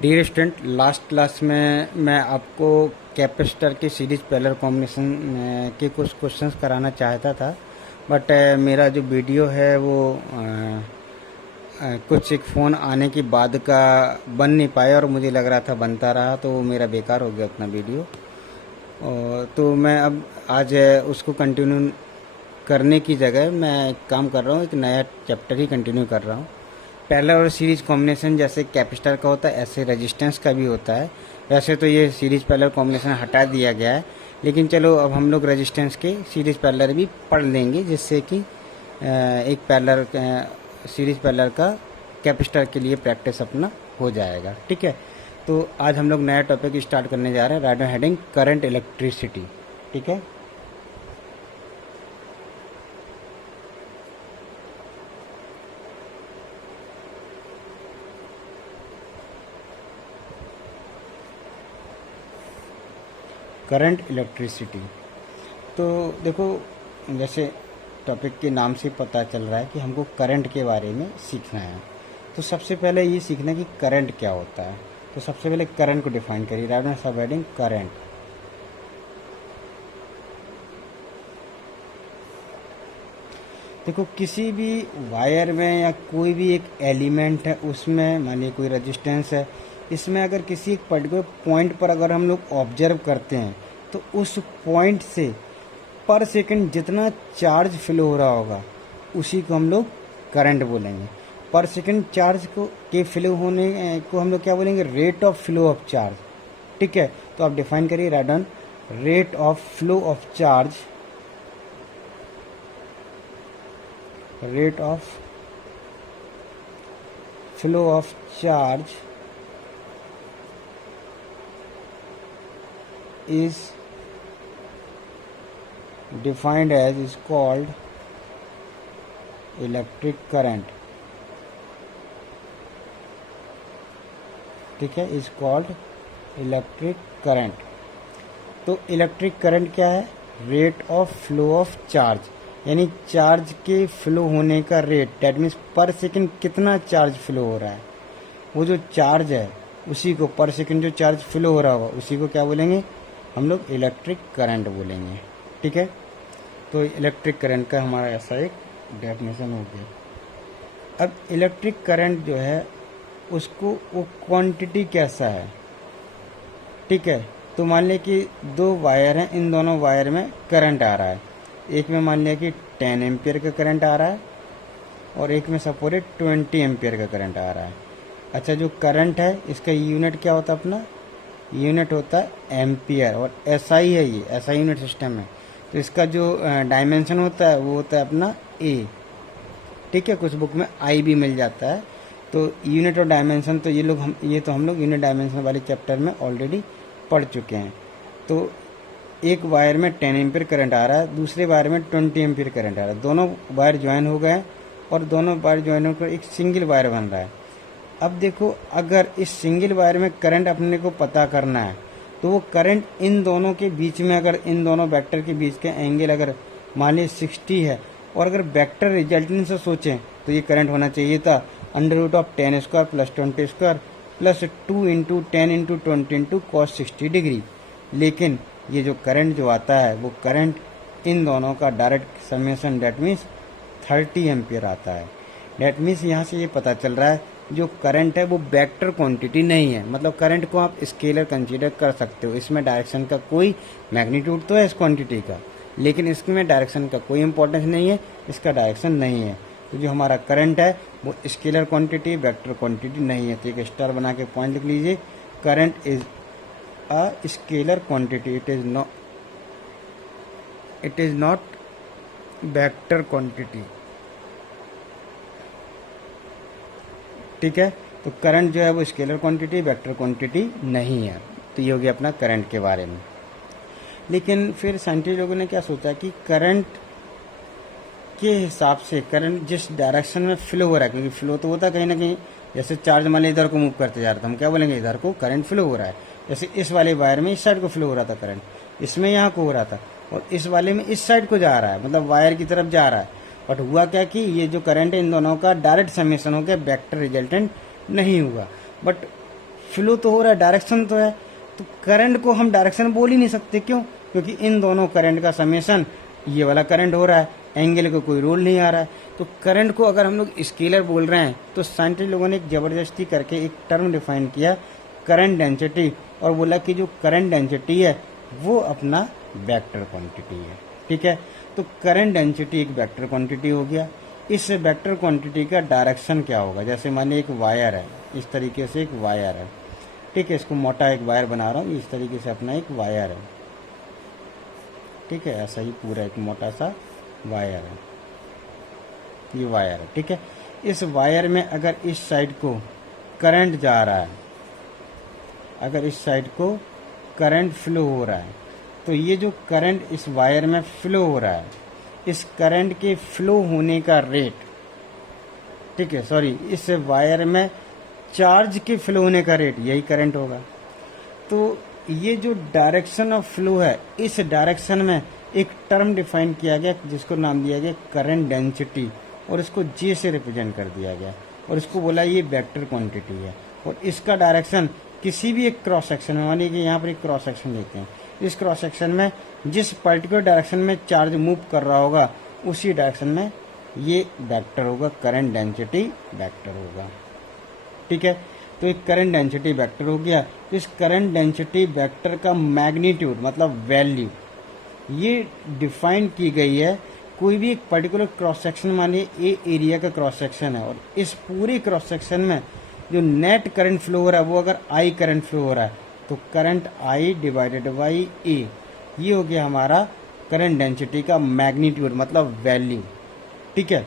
Dear student, last class में मैं आपको कैपेसिटर के सीरीज पैरेलल कॉम्बिनेशन के कुछ क्वेश्चंस कराना चाहता था, बट मेरा जो वीडियो है वो कुछ एक फ़ोन आने के बाद का बन नहीं पाया और मुझे लग रहा था बनता रहा तो वो मेरा बेकार हो गया उतना वीडियो। और तो मैं अब आज उसको कंटिन्यू करने की जगह मैं एक काम कर रहा हूँ, एक नया चैप्टर ही कंटिन्यू कर रहा हूँ। पैरेलल और सीरीज कॉम्बिनेशन जैसे कैपेसिटर का होता है ऐसे रेजिस्टेंस का भी होता है। वैसे तो ये सीरीज पैरेलल कॉम्बिनेशन हटा दिया गया है, लेकिन चलो अब हम लोग रेजिस्टेंस के सीरीज पैरेलल भी पढ़ लेंगे, जिससे कि एक पैरेलल सीरीज पैरेलल का कैपेसिटर के लिए प्रैक्टिस अपना हो जाएगा। ठीक है, तो आज हम लोग नया टॉपिक स्टार्ट करने जा रहे हैं, राइट हेडिंग करंट इलेक्ट्रिसिटी। ठीक है, करंट इलेक्ट्रिसिटी। तो देखो, जैसे टॉपिक के नाम से पता चल रहा है कि हमको करंट के बारे में सीखना है। तो सबसे पहले ये सीखना है कि करंट क्या होता है। तो सबसे पहले करंट को डिफाइन करिए, राइट सब हेडिंग करंट। देखो, किसी भी वायर में या कोई भी एक एलिमेंट है उसमें, मानिए कोई रेजिस्टेंस है, इसमें अगर किसी एक पर्टिकुलर पॉइंट पर अगर हम लोग ऑब्जर्व करते हैं तो उस पॉइंट से पर सेकंड जितना चार्ज फ्लो हो रहा होगा उसी को हम लोग करंट बोलेंगे। पर सेकंड चार्ज को के फ्लो होने को हम लोग क्या बोलेंगे, rate of flow of charge. ठीक है, तो आप डिफाइन करिए, write down rate of flow of charge, rate of flow of charge is defined as is called electric current. ठीक है, is called electric current। तो इलेक्ट्रिक करंट क्या है, rate of flow of charge, यानी charge के flow होने का rate, that means पर सेकंड कितना चार्ज फ्लो हो रहा है। वो जो चार्ज है उसी को, पर सेकंड जो चार्ज फ्लो हो रहा होगा उसी को क्या बोलेंगे हम लोग, इलेक्ट्रिक करंट बोलेंगे। ठीक है, तो इलेक्ट्रिक करंट का हमारा ऐसा एक डेफिनेशन हो गया। अब इलेक्ट्रिक करंट जो है उसको वो क्वांटिटी कैसा है। ठीक है, तो मान लिया कि दो वायर हैं, इन दोनों वायर में करंट आ रहा है। एक में मान लिया कि 10 एम्पियर का करंट आ रहा है और एक में सपोज 20 एम्पियर का करंट आ रहा है। अच्छा, जो करंट है इसका यूनिट क्या होता है, अपना यूनिट होता है एम्पियर, और एसआई है, ये एसआई यूनिट सिस्टम है। तो इसका जो डायमेंशन होता है वो होता है अपना ए। ठीक है, कुछ बुक में आई भी मिल जाता है। तो यूनिट और डायमेंशन तो ये तो हम लोग यूनिट डायमेंशन वाले चैप्टर में ऑलरेडी पढ़ चुके हैं। तो एक वायर में 10 एम्पियर करंट आ रहा है, दूसरे वायर में 20 एम्पियर करंट आ रहा है। दोनों वायर ज्वाइन हो गए और दोनों वायर ज्वाइन होकर एक सिंगल वायर बन रहा है। अब देखो, अगर इस सिंगल वायर में करंट अपने को पता करना है तो वो करंट इन दोनों के बीच में, अगर इन दोनों वेक्टर के बीच के एंगल अगर मान लीजिए 60 है, और अगर वेक्टर रिजल्टेंट से सोचें तो ये करंट होना चाहिए था √10² + 20² + 2 × 10 × 20 × cos 60 डिग्री। लेकिन ये जो करंट जो आता है वो करंट इन दोनों का direct summation, that means 30 ampere आता है। डेट मीन्स यहाँ से ये पता चल रहा है जो करंट है वो वेक्टर क्वांटिटी नहीं है। मतलब करंट को आप स्केलर कंसीडर कर सकते हो, इसमें डायरेक्शन का कोई मैग्नीट्यूड तो है इस क्वांटिटी का, लेकिन इसमें डायरेक्शन का कोई इंपॉर्टेंस नहीं है, इसका डायरेक्शन नहीं है। तो जो हमारा करंट है वो स्केलर क्वांटिटी, वेक्टर क्वांटिटी नहीं है। तो एक स्टार बना के पॉइंट लिख लीजिए, current is a scalar quantity, it is not vector quantity। ठीक है, तो करंट जो है वो स्केलर क्वांटिटी, वेक्टर क्वांटिटी नहीं है। तो ये हो गया अपना करंट के बारे में। लेकिन फिर साइंटिस्ट लोगों ने क्या सोचा कि करंट के हिसाब से करंट जिस डायरेक्शन में फ्लो हो रहा है, क्योंकि फ्लो तो होता है कहीं ना कहीं, जैसे चार्ज मान लीजिए इधर को मूव करते जा रहा था, हम क्या बोलेंगे, इधर को करंट फ्लो हो रहा है। जैसे इस वाले वायर में इस साइड को फ्लो हो रहा था करंट, इसमें यहाँ को हो रहा था, और इस वाले में इस साइड को जा रहा है, मतलब वायर की तरफ जा रहा है। बट हुआ क्या कि ये जो करंट है इन दोनों का डायरेक्ट समेशन हो गया, वेक्टर रिजल्टेंट नहीं हुआ। बट फ्लो तो हो रहा है, डायरेक्शन तो है, तो करंट को हम डायरेक्शन बोल ही नहीं सकते। क्यों? क्योंकि इन दोनों करंट का समेशन ये वाला करंट हो रहा है, एंगल का कोई रोल नहीं आ रहा है। तो करंट को अगर हम लोग स्केलर बोल रहे हैं तो साइंटिस्ट लोगों ने एक जबरदस्ती करके एक टर्म डिफाइन किया करंट डेंसिटी, और बोला कि जो करंट डेंसिटी है वो अपना वेक्टर क्वांटिटी है। ठीक है, तो करंट डेंसिटी एक वेक्टर क्वांटिटी हो गया। इस वेक्टर क्वांटिटी का डायरेक्शन क्या होगा? जैसे मान एक वायर है, इस तरीके से एक वायर है, ठीक है, इसको मोटा एक वायर बना रहा हूँ, इस तरीके से अपना एक वायर है, ठीक है, ऐसा ही पूरा एक मोटा सा वायर है, ये वायर है, ठीक है। इस वायर में अगर इस साइड को करंट जा रहा है, अगर इस साइड को करंट फ्लो हो रहा है, तो ये जो करंट इस वायर में फ्लो हो रहा है, इस करंट के फ्लो होने का रेट, ठीक है, सॉरी, इस वायर में चार्ज के फ्लो होने का रेट, यही करंट होगा। तो ये जो डायरेक्शन ऑफ फ्लो है, इस डायरेक्शन में एक टर्म डिफाइन किया गया जिसको नाम दिया गया करंट डेंसिटी, और इसको जे से रिप्रेजेंट कर दिया गया, और इसको बोला ये वेक्टर क्वांटिटी है। और इसका डायरेक्शन किसी भी एक क्रॉस सेक्शन में, मानिए कि यहाँ पर एक क्रॉस सेक्शन लेते हैं, इस क्रॉस सेक्शन में जिस पर्टिकुलर डायरेक्शन में चार्ज मूव कर रहा होगा उसी डायरेक्शन में ये वेक्टर होगा, करंट डेंसिटी वेक्टर होगा। ठीक है, तो एक करंट डेंसिटी वेक्टर हो गया। तो इस करंट डेंसिटी वेक्टर का मैग्नीट्यूड मतलब वैल्यू ये डिफाइन की गई है। कोई भी एक पर्टिकुलर क्रॉस सेक्शन, मानिए ए एरिया का क्रॉस सेक्शन है, और इस पूरे क्रॉस सेक्शन में जो नेट करंट फ्लो हो रहा है वो अगर आई करंट फ्लो हो रहा है, तो करंट आई डिवाइडेड बाई ए, ये हो गया हमारा करंट डेंसिटी का मैग्नीट्यूड मतलब वैल्यू। ठीक है,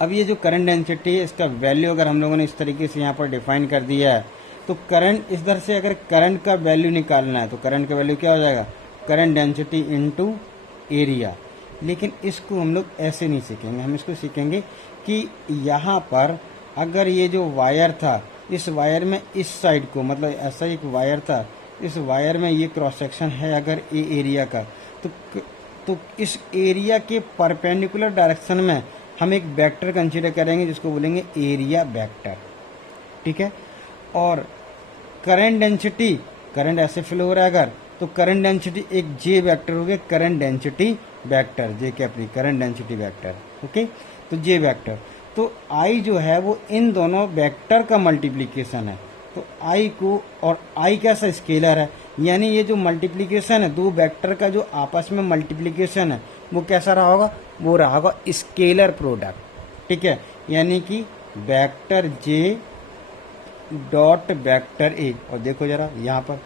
अब ये जो करंट डेंसिटी है इसका वैल्यू अगर हम लोगों ने इस तरीके से यहाँ पर डिफाइन कर दिया है, तो करंट इस दर से अगर करंट का वैल्यू निकालना है तो करंट का वैल्यू क्या हो जाएगा? Current density into area. लेकिन इसको हम लोग ऐसे नहीं सीखेंगे, हम इसको सीखेंगे कि यहाँ पर अगर ये जो वायर था, इस वायर में इस साइड को, मतलब ऐसा एक वायर था, इस वायर में ये क्रॉस सेक्शन है अगर ए एरिया का, तो इस एरिया के परपेंडिकुलर डायरेक्शन में हम एक वेक्टर कंसीडर करेंगे जिसको बोलेंगे एरिया वेक्टर। ठीक है, और करंट डेंसिटी, करंट ऐसे फ्लो हो रहा है अगर, तो करंट डेंसिटी एक जे वेक्टर हो गया, current density vector, J capital current density vector. Okay, तो जे वेक्टर, तो आई जो है वो इन दोनों वेक्टर का मल्टीप्लीकेशन है। तो आई को, और आई कैसा स्केलर है, यानी ये जो मल्टीप्लीकेशन है, दो वेक्टर का जो आपस में मल्टीप्लीकेशन है वो कैसा रहा होगा? वो रहा होगा स्केलर प्रोडक्ट। ठीक है, यानी कि vector J dot vector A, और देखो जरा यहाँ पर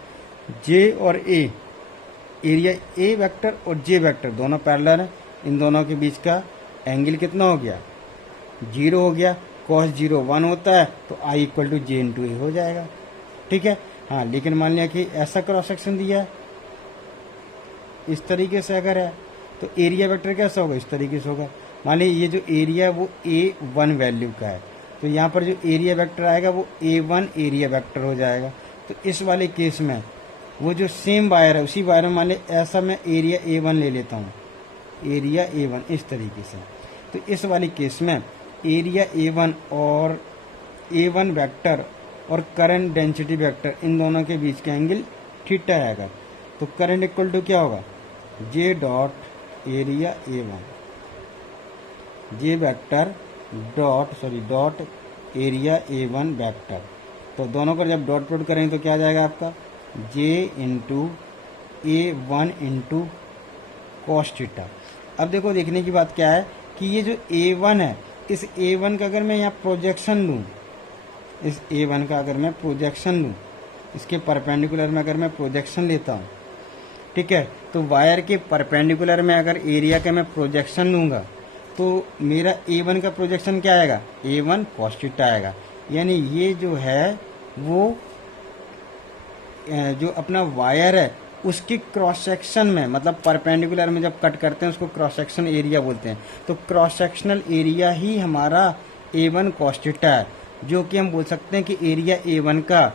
जे और ए, एरिया ए वेक्टर और जे वेक्टर दोनों पैरेलल है, इन दोनों के बीच का एंगल कितना हो गया? 0 हो गया। cos 0 1 होता है, तो I equal to J into ए हो जाएगा। ठीक है, हाँ, लेकिन मान लिया कि ऐसा क्रॉस सेक्शन दिया है, इस तरीके से अगर है, तो एरिया वेक्टर कैसा होगा? इस तरीके से होगा। मान लीजिए ये जो एरिया है वो A1 वैल्यू का है, तो यहाँ पर जो एरिया वेक्टर आएगा वो A1 एरिया वेक्टर हो जाएगा। तो इस वाले केस में वो जो सेम वायर है, उसी वायर में मान लीजिए ऐसा मैं एरिया A1 ले लेता हूँ, एरिया A1 इस तरीके से, तो इस वाले केस में एरिया A1 और A1 वेक्टर और करंट डेंसिटी वेक्टर, इन दोनों के बीच का एंगल थीटा है अगर, तो करंट इक्वल टू क्या होगा? J dot area A1, J vector dot area A1 vector. तो दोनों को जब डॉट प्रोडक्ट करेंगे तो क्या आ जाएगा आपका? जे इंटू A1 इंटू कॉस थीटा। अब देखो, देखने की बात क्या है कि ये जो A1 है, इस A1 का अगर मैं यहाँ प्रोजेक्शन लूँ, इस A1 का अगर मैं प्रोजेक्शन लूँ, इसके परपेंडिकुलर में अगर मैं प्रोजेक्शन लेता हूँ, ठीक है, तो वायर के परपेंडिकुलर में अगर एरिया का मैं प्रोजेक्शन लूँगा तो मेरा A1 का प्रोजेक्शन क्या आएगा? A1 cos थीटा आएगा। यानी ये जो है वो जो अपना वायर है उसके क्रॉस सेक्शन में, मतलब परपेंडिकुलर में जब कट करते हैं उसको क्रॉस सेक्शन एरिया बोलते हैं। तो क्रॉस सेक्शनल एरिया ही हमारा A1 cos थीटा है, जो कि हम बोल सकते हैं कि एरिया A1 का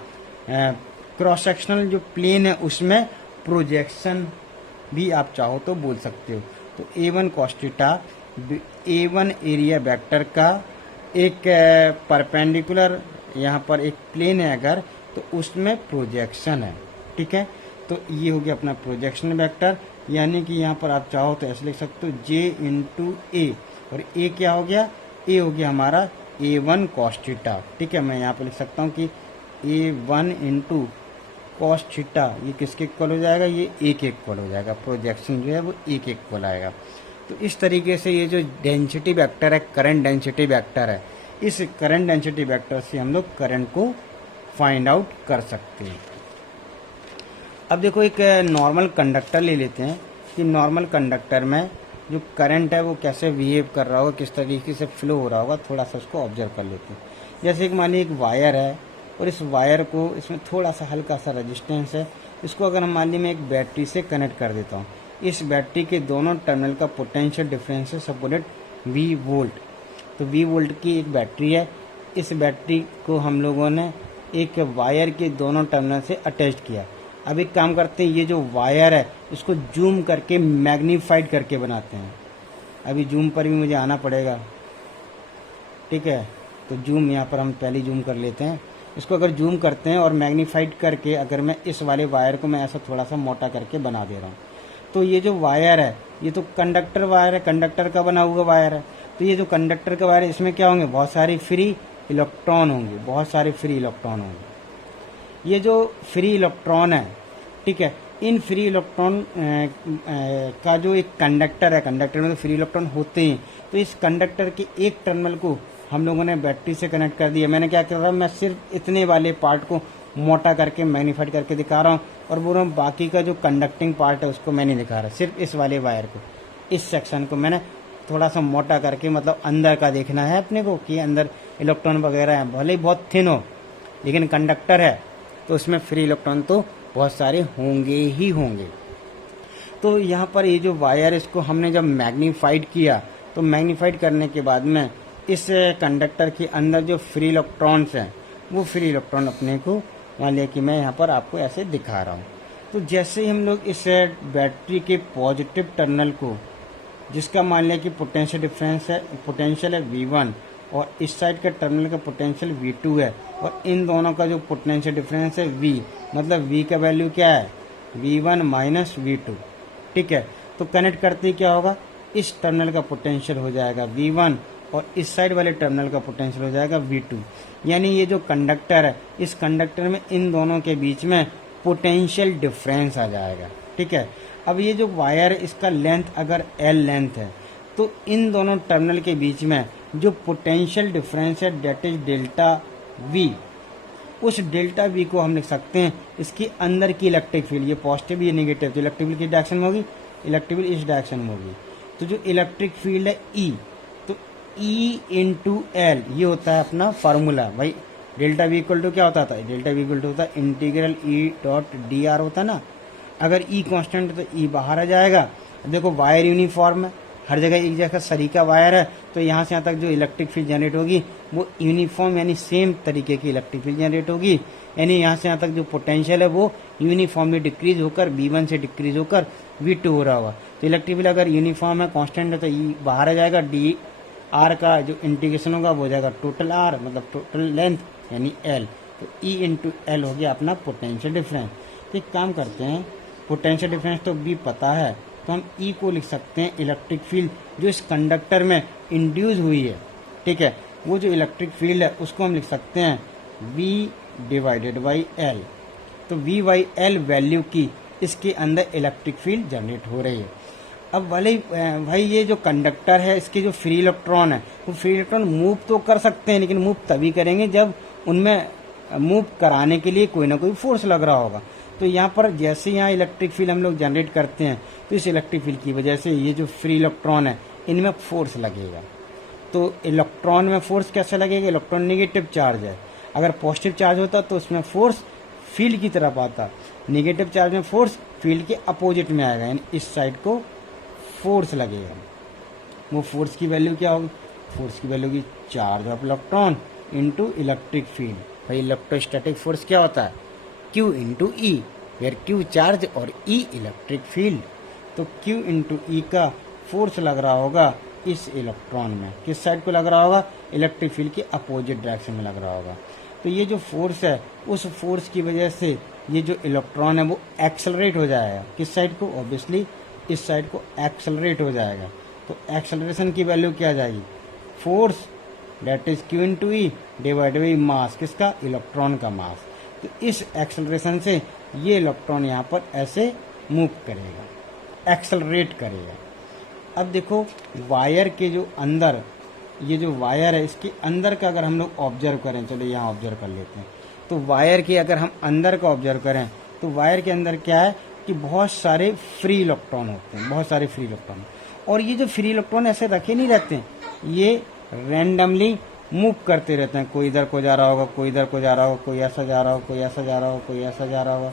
क्रॉस सेक्शनल जो प्लेन है उसमें प्रोजेक्शन भी आप चाहो तो बोल सकते हो। तो A1 cos theta A1 area vector का एक परपेंडिकुलर, यहाँ पर एक प्लेन है अगर, तो उसमें प्रोजेक्शन है। ठीक है, तो ये हो गया अपना प्रोजेक्शन वेक्टर, यानी कि यहाँ पर आप चाहो तो ऐसे लिख सकते हो जे इंटू ए, और ए क्या हो गया, ए हो गया हमारा A1 cos थीटा। ठीक है, मैं यहाँ पर लिख सकता हूँ कि A1 इंटू कॉस थीटा ये किसके इक्वल हो जाएगा, ये ए के इक्वल हो जाएगा, प्रोजेक्शन जो है वो ए के इक्वल आएगा। तो इस तरीके से ये जो डेंसिटी वेक्टर है, करंट डेंसिटी वेक्टर है, इस करंट डेंसिटी वेक्टर से हम लोग करंट को फाइंड आउट कर सकते हैं। अब देखो एक नॉर्मल कंडक्टर ले लेते हैं कि नॉर्मल कंडक्टर में जो करंट है वो कैसे बिहेव कर रहा होगा, किस तरीके से फ्लो हो रहा होगा, थोड़ा सा उसको ऑब्जर्व कर लेते हैं। जैसे एक मान लीजिए एक वायर है और इस वायर को, इसमें थोड़ा सा हल्का सा रेजिस्टेंस है, इसको अगर हम मान लीजिए मैं एक बैटरी से कनेक्ट कर देता हूँ, इस बैटरी के दोनों टर्मिनल का पोटेंशियल डिफरेंस है सपोर्टेड V वोल्ट। तो V वोल्ट की एक बैटरी है, इस बैटरी को हम लोगों ने एक वायर के दोनों टर्मिनल से अटैच किया। अब एक काम करते हैं, ये जो वायर है इसको जूम करके मैग्नीफाइड करके बनाते हैं। अभी जूम पर भी मुझे आना पड़ेगा। ठीक है, तो जूम यहाँ पर हम पहले जूम कर लेते हैं। इसको अगर जूम करते हैं और मैग्नीफाइड करके अगर मैं इस वाले वायर को मैं ऐसा थोड़ा सा मोटा करके बना दे रहा हूँ, तो ये जो वायर है ये तो कंडक्टर वायर है, कंडक्टर का बना हुआ वायर है। तो ये जो कंडक्टर का वायर है इसमें क्या होंगे, बहुत सारे फ्री इलेक्ट्रॉन होंगे, बहुत सारे फ्री इलेक्ट्रॉन होंगे। ये जो फ्री इलेक्ट्रॉन है, ठीक है, इन फ्री इलेक्ट्रॉन का जो एक कंडक्टर है, कंडक्टर में तो फ्री इलेक्ट्रॉन होते हैं, तो इस कंडक्टर के एक टर्मिनल को हम लोगों ने बैटरी से कनेक्ट कर दिया। मैंने क्या कर रहा हूँ, मैं सिर्फ इतने वाले पार्ट को मोटा करके मैग्नीफाइड करके दिखा रहा हूँ, और बोल रहा हूँ बाकी का जो कंडक्टिंग पार्ट है उसको मैं नहीं दिखा रहा, सिर्फ इस वाले वायर को, इस सेक्शन को मैंने थोड़ा सा मोटा करके, मतलब अंदर का देखना है अपने को कि अंदर इलेक्ट्रॉन वगैरह है, भले ही बहुत थिन हो लेकिन कंडक्टर है तो उसमें फ्री इलेक्ट्रॉन तो बहुत सारे होंगे ही होंगे। तो यहाँ पर ये जो वायर इसको हमने जब मैग्नीफाइड किया, तो मैग्नीफाइड करने के बाद में इस कंडक्टर के अंदर जो फ्री इलेक्ट्रॉन्स हैं वो फ्री इलेक्ट्रॉन अपने को, मान लिया कि मैं यहाँ पर आपको ऐसे दिखा रहा हूँ। तो जैसे ही हम लोग इस बैटरी के पॉजिटिव टर्मिनल को, जिसका मान लिया कि पोटेंशियल डिफरेंस है, पोटेंशियल है V1 और इस साइड के टर्मिनल का पोटेंशियल V2 है, और इन दोनों का जो पोटेंशियल डिफरेंस है V, मतलब V का वैल्यू क्या है, V1 माइनस V2। ठीक है, तो कनेक्ट करते ही क्या होगा, इस टर्मिनल का पोटेंशियल हो जाएगा V1 और इस साइड वाले टर्मिनल का पोटेंशियल हो जाएगा V2। यानी ये जो कंडक्टर है, इस कंडक्टर में इन दोनों के बीच में पोटेंशियल डिफरेंस आ जाएगा। ठीक है, अब ये जो वायर है इसका लेंथ अगर L लेंथ है, तो इन दोनों टर्मिनल के बीच में जो पोटेंशियल डिफरेंस है डेट इज डेल्टा V, उस डेल्टा V को हम लिख सकते हैं इसके अंदर की इलेक्ट्रिक फील्ड, ये पॉजिटिव ये नेगेटिव, तो इलेक्ट्रिक फील्ड किस डायरेक्शन में होगी, इलेक्ट्रिक फील्ड इस डायरेक्शन में होगी। तो जो इलेक्ट्रिक फील्ड है E, तो E इंटू एल, ये होता है अपना फार्मूला भाई। डेल्टा V इक्वल टू क्या होता था, डेल्टा V इक्वल टू होता है integral E dot D R होता ना। अगर E कांस्टेंट है तो E बाहर आ जाएगा। देखो वायर यूनिफॉर्म है, हर जगह एक जगह सरीका वायर है, तो यहाँ से यहाँ तक जो इलेक्ट्रिक फील्ड जनरेट होगी वो यूनिफॉर्म यानी सेम तरीके की इलेक्ट्रिक फील्ड जनरेट होगी। यानी यहाँ से यहाँ तक जो पोटेंशियल है वो यूनिफॉर्मली डिक्रीज होकर V1 से डिक्रीज होकर V2 हो रहा होगा। तो इलेक्ट्रिक फील्ड अगर यूनिफॉर्म है, कांस्टेंट है, तो E बाहर आ जाएगा, डी आर का जो इंटीग्रेशन होगा वो हो जाएगा टोटल आर, मतलब टोटल लेंथ यानी L। तो E इंटू एल हो गया अपना पोटेंशियल डिफरेंस। तो एक काम करते हैं, पोटेंशियल डिफरेंस तो B पता है, तो हम E को लिख सकते हैं इलेक्ट्रिक फील्ड जो इस कंडक्टर में इंड्यूस हुई है। ठीक है, वो जो इलेक्ट्रिक फील्ड है उसको हम लिख सकते हैं V डिवाइडेड बाई L। तो V बाई L वैल्यू की इसके अंदर इलेक्ट्रिक फील्ड जनरेट हो रही है। अब भले भाई ये जो कंडक्टर है इसके जो फ्री इलेक्ट्रॉन है वो फ्री इलेक्ट्रॉन मूव तो कर सकते हैं, लेकिन मूव तभी करेंगे जब उनमें मूव कराने के लिए कोई ना कोई फोर्स लग रहा होगा। तो यहाँ पर जैसे यहाँ इलेक्ट्रिक फील्ड हम लोग जनरेट करते हैं, तो इस इलेक्ट्रिक फील्ड की वजह से ये जो फ्री इलेक्ट्रॉन है इनमें फोर्स लगेगा। तो इलेक्ट्रॉन में फोर्स कैसे लगेगा, इलेक्ट्रॉन नेगेटिव चार्ज है, अगर पॉजिटिव चार्ज होता तो उसमें फोर्स फील्ड की तरफ आता, नेगेटिव चार्ज में फोर्स फील्ड के अपोजिट में आएगा, यानी इस साइड को फोर्स लगेगा। वो फोर्स की वैल्यू क्या होगी, फोर्स की वैल्यू होगी charge of electron into electric field. भाई इलेक्ट्रोस्टैटिक फोर्स क्या होता है, Q into E, where Q charge और E इलेक्ट्रिक फील्ड। तो Q इंटू ई का फोर्स लग रहा होगा इस इलेक्ट्रॉन में, किस साइड को लग रहा होगा, इलेक्ट्रिक फील्ड के अपोजिट डायरेक्शन में लग रहा होगा। तो ये जो फोर्स है उस फोर्स की वजह से ये जो इलेक्ट्रॉन है वो एक्सेलरेट हो जाएगा। किस साइड को? ऑब्वियसली इस साइड को एक्सेलरेट हो जाएगा। तो एक्सेलरेशन की वैल्यू क्या आ जाएगी? Force that is Q into E divided by mass, किसका? इलेक्ट्रॉन का मास। तो इस एक्सेलरेशन से ये इलेक्ट्रॉन यहाँ पर ऐसे मूव करेगा, एक्सेलरेट करेगा। अब देखो वायर के जो अंदर, ये जो वायर है इसके अंदर का अगर हम लोग ऑब्जर्व करें, चलो यहाँ ऑब्जर्व कर लेते हैं। तो वायर के अगर हम अंदर का ऑब्जर्व करें तो वायर के अंदर क्या है कि बहुत सारे फ्री इलेक्ट्रॉन होते हैं, बहुत सारे फ्री इलेक्ट्रॉन। और ये जो फ्री इलेक्ट्रॉन ऐसे रखे नहीं रहते हैं, ये रैंडमली मूव करते रहते हैं। कोई इधर को जा रहा होगा, कोई इधर को जा रहा होगा, कोई ऐसा जा रहा होगा, कोई ऐसा जा रहा होगा, कोई ऐसा जा रहा होगा,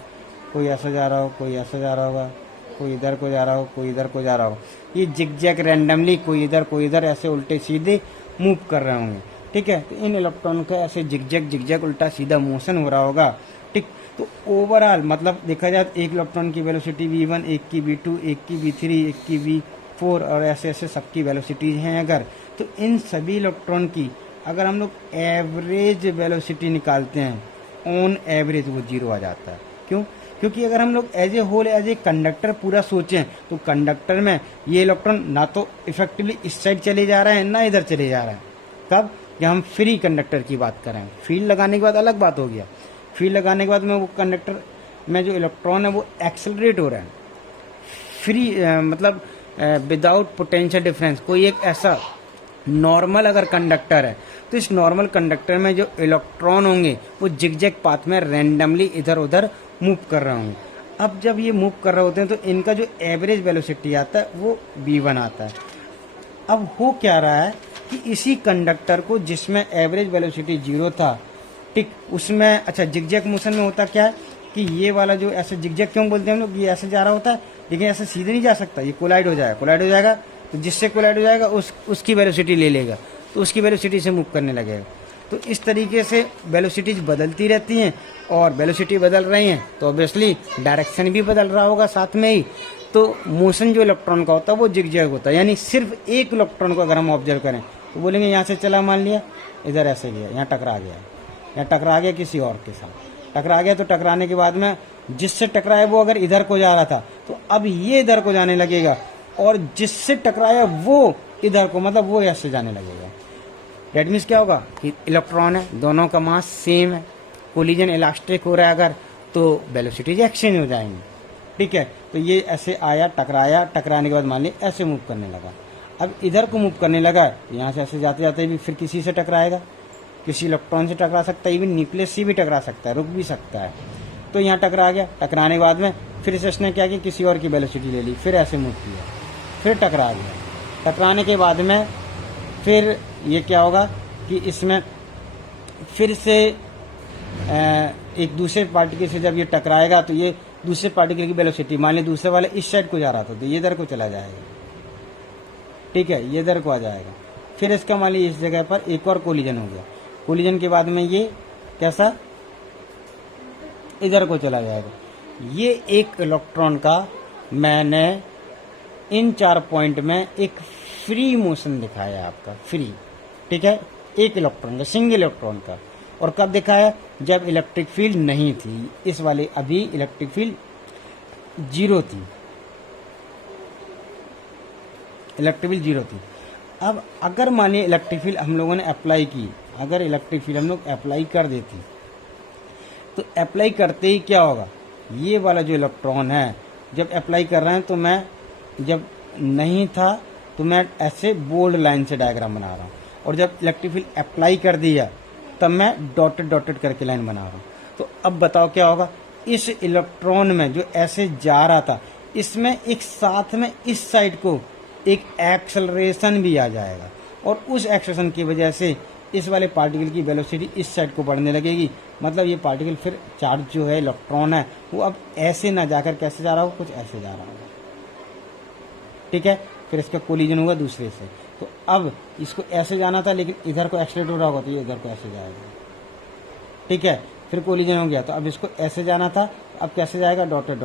कोई ऐसा जा रहा होगा, कोई ऐसा जा रहा होगा, कोई इधर को जा रहा होगा, कोई इधर को जा रहा होगा। ये जिग-जैग रैंडमली कोई इधर ऐसे उल्टे सीधे मूव कर रहे होंगे। ठीक है, तो इन इलेक्ट्रॉन का ऐसे जिग-जैग उल्टा सीधा मोशन हो रहा होगा। ठीक, तो ओवरऑल मतलब देखा जाए एक इलेक्ट्रॉन की वेलोसिटी v1, एक की v2, एक की v3, एक की v4 और ऐसे ऐसे सबकी वेलोसिटीज हैं। अगर तो इन सभी इलेक्ट्रॉन की अगर हम लोग एवरेज वेलोसिटी निकालते हैं ऑन एवरेज, वो 0 आ जाता है। क्यों? क्योंकि अगर हम लोग as a whole as a conductor पूरा सोचें तो कंडक्टर में ये इलेक्ट्रॉन ना तो इफेक्टिवली इस साइड चले जा रहा है ना इधर चले जा रहा है। कब? जब हम फ्री कंडक्टर की बात करें। फील्ड लगाने के बाद अलग बात हो गया। फील्ड लगाने के बाद में वो कंडक्टर में जो इलेक्ट्रॉन है वो एक्सेलरेट हो रहा है फ्री, मतलब विदाउट पोटेंशियल डिफरेंस। कोई एक ऐसा नॉर्मल अगर कंडक्टर है तो इस नॉर्मल कंडक्टर में जो इलेक्ट्रॉन होंगे वो जिग-जैग पाथ में रैंडमली इधर उधर मूव कर रहे होंगे। अब जब ये मूव कर रहे होते हैं तो इनका जो एवरेज वेलोसिटी आता है वो v1 आता है। अब हो क्या रहा है कि इसी कंडक्टर को जिसमें एवरेज वेलोसिटी 0 था, ठीक, उसमें अच्छा जिग-जैग मोशन में होता क्या है कि ये वाला जो ऐसे जिग-जैग क्यों बोलते हैं हम लोग, ये ऐसे जा रहा होता है लेकिन ऐसे सीधे नहीं जा सकता, ये कोलाइड हो जाएगा तो जिससे कोलाइड हो जाएगा उसकी वेलोसिटी ले लेगा, तो उसकी वेलोसिटी से मूव करने लगेगा। तो इस तरीके से वेलोसिटीज बदलती रहती हैं और वेलोसिटी बदल रही हैं तो ऑब्वियसली डायरेक्शन भी बदल रहा होगा साथ में ही। तो मोशन जो इलेक्ट्रॉन का होता है वो जिग-जैग होता है। यानी सिर्फ एक इलेक्ट्रॉन को अगर हम ऑब्जर्व करें तो बोलेंगे यहाँ से चला, मान लिया इधर ऐसे गया, यहाँ टकरा गया किसी और के साथ टकरा गया। तो टकराने के बाद में जिससे टकराया वो अगर इधर को जा रहा था तो अब ये इधर को जाने लगेगा और जिससे टकराया वो इधर को, मतलब वो ऐसे जाने लगेगा। डेट मीन्स क्या होगा कि इलेक्ट्रॉन है, दोनों का मास सेम है, कोलिजन इलास्टिक हो रहा है अगर, तो वेलोसिटीज एक्सचेंज हो जाएंगी। ठीक है, तो ये ऐसे आया, टकराने के बाद मान लिया ऐसे मूव करने लगा। अब इधर को मूव करने लगा, यहाँ से ऐसे जाते जाते भी फिर किसी से टकराएगा, किसी इलेक्ट्रॉन से टकरा सकता है, इवन न्यूक्लियस से भी टकरा सकता है, रुक भी सकता है। तो यहाँ टकरा गया, टकराने के बाद में फिर से इसने क्या किया, किसी और की वेलोसिटी ले ली, फिर ऐसे मूव किया, फिर टकरा गया। टकराने के बाद में फिर ये क्या होगा कि इसमें फिर से एक दूसरे पार्टिकल से जब ये टकराएगा तो ये दूसरे पार्टिकल की वेलोसिटी, मान लीजिए दूसरे वाले इस साइड को जा रहा था तो ये इधर को चला जाएगा। ठीक है, ये इधर को आ जाएगा। फिर इसका मान लीजिए इस जगह पर एक और कोलिजन हो गया, कोलिजन के बाद में ये कैसा इधर को चला जाएगा। ये एक इलेक्ट्रॉन का मैंने इन 4 पॉइंट में एक फ्री मोशन दिखाया आपका, फ्री। ठीक है, एक इलेक्ट्रॉन का, सिंगल इलेक्ट्रॉन का। और कब दिखाया? जब इलेक्ट्रिक फील्ड नहीं थी, इस वाले अभी इलेक्ट्रिक फील्ड 0 थी, इलेक्ट्रिक फील्ड 0 थी। अब अगर मानिए इलेक्ट्रिक फील्ड हम लोगों ने अप्लाई की, अगर इलेक्ट्रिक फील्ड हम लोग अप्लाई कर देती तो अप्लाई करते ही क्या होगा, ये वाला जो इलेक्ट्रॉन है जब अप्लाई कर रहे हैं तो मैं जब नहीं था तो मैं ऐसे बोल्ड लाइन से डायग्राम बना रहा हूँ, और जब इलेक्ट्रिक फील्ड अप्लाई कर दिया तब मैं डॉटेड करके लाइन बना रहा हूँ। तो अब बताओ क्या होगा, इस इलेक्ट्रॉन में जो ऐसे जा रहा था इसमें एक साथ में इस साइड को एक एक्सेलरेशन भी आ जाएगा, और उस एक्सेलरेशन की वजह से इस वाले पार्टिकल की वेलोसिटी इस साइड को बढ़ने लगेगी। मतलब ये पार्टिकल फिर चार्ज जो है इलेक्ट्रॉन है वो अब ऐसे ना जाकर कैसे जा रहा हो, कुछ ऐसे जा रहा होगा। ठीक है, फिर इसका कोलिजन होगा दूसरे से, तो अब इसको ऐसे जाना था लेकिन इधर को एक्सलेट हो रहा होगा तो ये इधर को ऐसे जाएगा। ठीक है, फिर कोलिजन हो गया तो अब इसको ऐसे जाना था, अब कैसे जाएगा, डॉटेड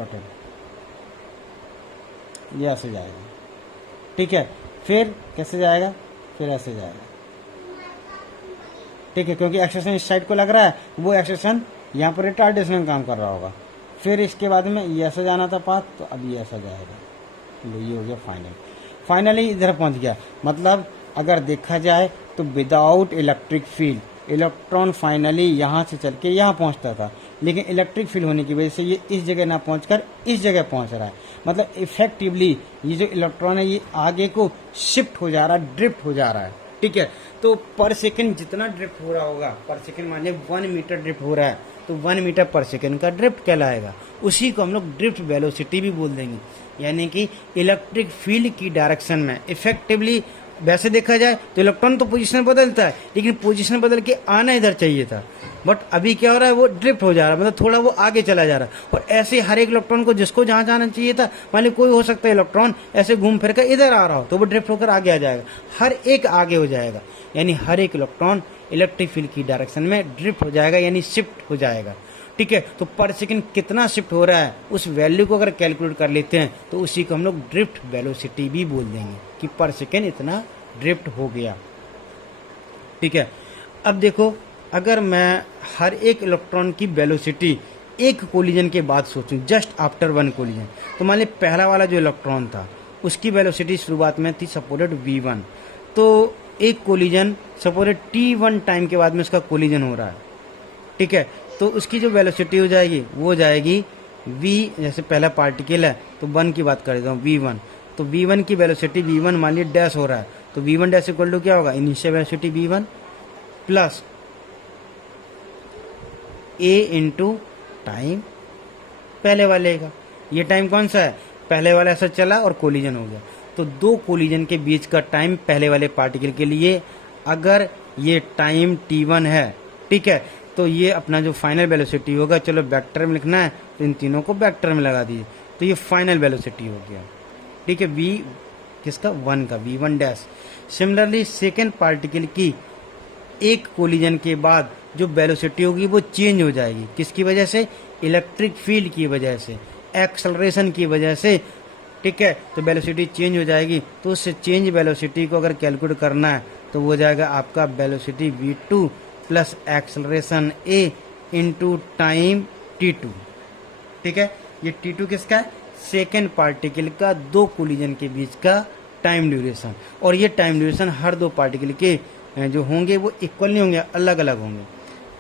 ये ऐसे जाएगा। ठीक है, फिर कैसे जाएगा, फिर ऐसे जाएगा। ठीक है, क्योंकि एक्सेशन इस साइड को लग रहा है, वो एक्सेशन यहाँ पर रिटार्डेशन में काम कर रहा होगा। फिर इसके बाद में ये ऐसा जाना था पाथ, तो अब ये ऐसा जाएगा। लो ये हो गया फाइनली इधर पहुंच गया। मतलब अगर देखा जाए तो without electric field electron finally यहाँ से चल के यहाँ पहुँचता था, लेकिन इलेक्ट्रिक फील्ड होने की वजह से ये इस जगह ना पहुँचकर इस जगह पहुँच रहा है। मतलब इफेक्टिवली ये जो इलेक्ट्रॉन है ये आगे को शिफ्ट हो जा रहा है, ड्रिफ्ट हो जा रहा है। ठीक है, तो पर सेकंड जितना ड्रिफ्ट हो रहा होगा, पर सेकंड मानिए 1 मीटर ड्रिफ्ट हो रहा है, तो 1 मीटर पर सेकंड का ड्रिफ्ट कहलाएगा। उसी को हम लोग ड्रिफ्ट वेलोसिटी भी बोल देंगे, यानी कि इलेक्ट्रिक फील्ड की डायरेक्शन में इफेक्टिवली। वैसे देखा जाए तो इलेक्ट्रॉन तो पोजीशन बदलता है, लेकिन पोजीशन बदल के आना इधर चाहिए था, बट अभी क्या हो रहा है, वो ड्रिफ्ट हो जा रहा है, मतलब थोड़ा वो आगे चला जा रहा है। और ऐसे हर एक इलेक्ट्रॉन को जिसको जहां जाना चाहिए था, मान ली कोई हो सकता है इलेक्ट्रॉन ऐसे घूम फिर कर इधर आ रहा हो, तो वो ड्रिफ्ट होकर आगे आ जाएगा, हर एक आगे हो जाएगा, यानी हर एक इलेक्ट्रॉन इलेक्ट्रिक फील्ड की डायरेक्शन में ड्रिफ्ट हो जाएगा, यानी शिफ्ट हो जाएगा। ठीक है, तो पर सेकंड कितना शिफ्ट हो रहा है उस वैल्यू को अगर कैलकुलेट कर लेते हैं तो उसी को हम लोग ड्रिफ्ट वेलोसिटी भी बोल देंगे कि पर सेकंड इतना ड्रिफ्ट हो गया। ठीक है, अब देखो अगर मैं हर एक इलेक्ट्रॉन की वेलोसिटी एक कोलिजन के बाद सोचूं, जस्ट आफ्टर वन कोलिजन, तो मान ली पहला वाला जो इलेक्ट्रॉन था उसकी वेलोसिटी शुरुआत में थी सपोर्टेड v1, तो एक कोलिजन सपोर्टेड t1 टाइम के बाद में उसका कोलिजन हो रहा है। ठीक है, तो उसकी जो वेलोसिटी हो जाएगी वो हो जाएगी v, जैसे पहला पार्टिकल है तो 1 की बात कर देता हूँ v1, तो v1 की वेलोसिटी v1 मान लीजिए डैश हो रहा है, तो v1 डैश इक्वल टू क्या होगा, initial velocity v1 plus a into time पहले वाले का। ये टाइम कौन सा है, पहले वाला ऐसा चला और कोलिजन हो गया, तो दो कोलिजन के बीच का टाइम पहले वाले पार्टिकल के लिए अगर ये टाइम t1 है, ठीक है, तो ये अपना जो फाइनल वेलोसिटी होगा, चलो वेक्टर में लिखना है तो इन तीनों को वेक्टर में लगा दीजिए, तो ये फाइनल वेलोसिटी हो गया। ठीक है, v किसका, 1 का, v1 dash. Similarly second particle की एक कोलिजन के बाद जो वेलोसिटी होगी वो चेंज हो जाएगी, किसकी वजह से, इलेक्ट्रिक फील्ड की वजह से, एक्सेलरेशन की वजह से। ठीक है, तो वेलोसिटी चेंज हो जाएगी, तो उस चेंज वेलोसिटी को अगर कैलकुलेट करना है तो वो हो जाएगा आपका velocity v2 plus acceleration a into time t2। ठीक है, ये t2 किसका है, सेकेंड पार्टिकल का दो कोलिजन के बीच का टाइम ड्यूरेशन, और ये टाइम ड्यूरेशन हर दो पार्टिकल के जो होंगे वो इक्वल नहीं होंगे, अलग अलग होंगे।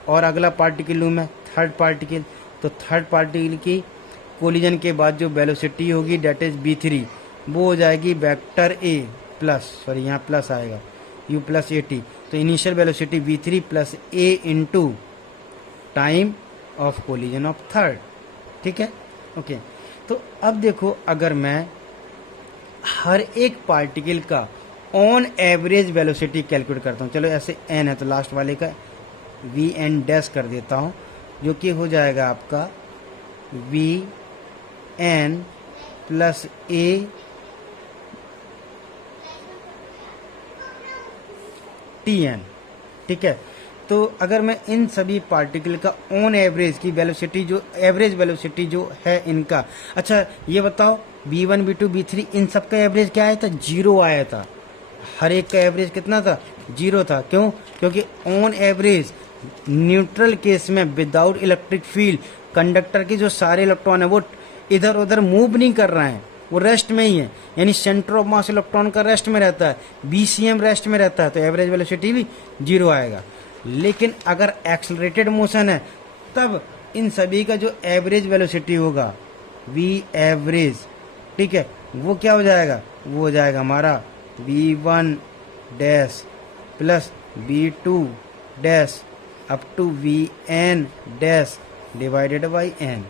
और अगला पार्टिकल लूँ मैं थर्ड पार्टिकल, तो थर्ड पार्टिकल की कोलिजन के बाद जो वेलोसिटी होगी डेट इज v3, वो हो जाएगी वेक्टर a प्लस, सॉरी यहाँ प्लस आएगा, u प्लस at, तो initial velocity v3 plus a into time of collision of third. ठीक है, ओके। तो अब देखो अगर मैं हर एक पार्टिकल का ऑन एवरेज वेलोसिटी कैलकुलेट करता हूँ, चलो ऐसे n है तो लास्ट वाले का vn डैश कर देता हूँ, जो कि हो जाएगा आपका vn प्लस a tn। ठीक है, तो अगर मैं इन सभी पार्टिकल का ऑन एवरेज की वेलोसिटी, जो एवरेज वेलोसिटी जो है इनका, अच्छा ये बताओ v1 v2 v3 इन सब का एवरेज क्या आया था, 0 आया था। हर एक का एवरेज कितना था, 0 था। क्यों, क्योंकि ऑन एवरेज न्यूट्रल केस में विदाउट इलेक्ट्रिक फील्ड कंडक्टर के जो सारे इलेक्ट्रॉन है वो इधर उधर मूव नहीं कर रहे हैं, वो रेस्ट में ही है, यानी सेंटर ऑफ मास इलेक्ट्रॉन का रेस्ट में रहता है, BCM रेस्ट में रहता है, तो एवरेज वेलोसिटी भी 0 आएगा। लेकिन अगर एक्सेलरेटेड मोशन है तब इन सभी का जो एवरेज वेलोसिटी होगा v एवरेज, ठीक है, वो क्या हो जाएगा, वो हो जाएगा हमारा v1 dash plus v2 dash up to vn dash divided by n।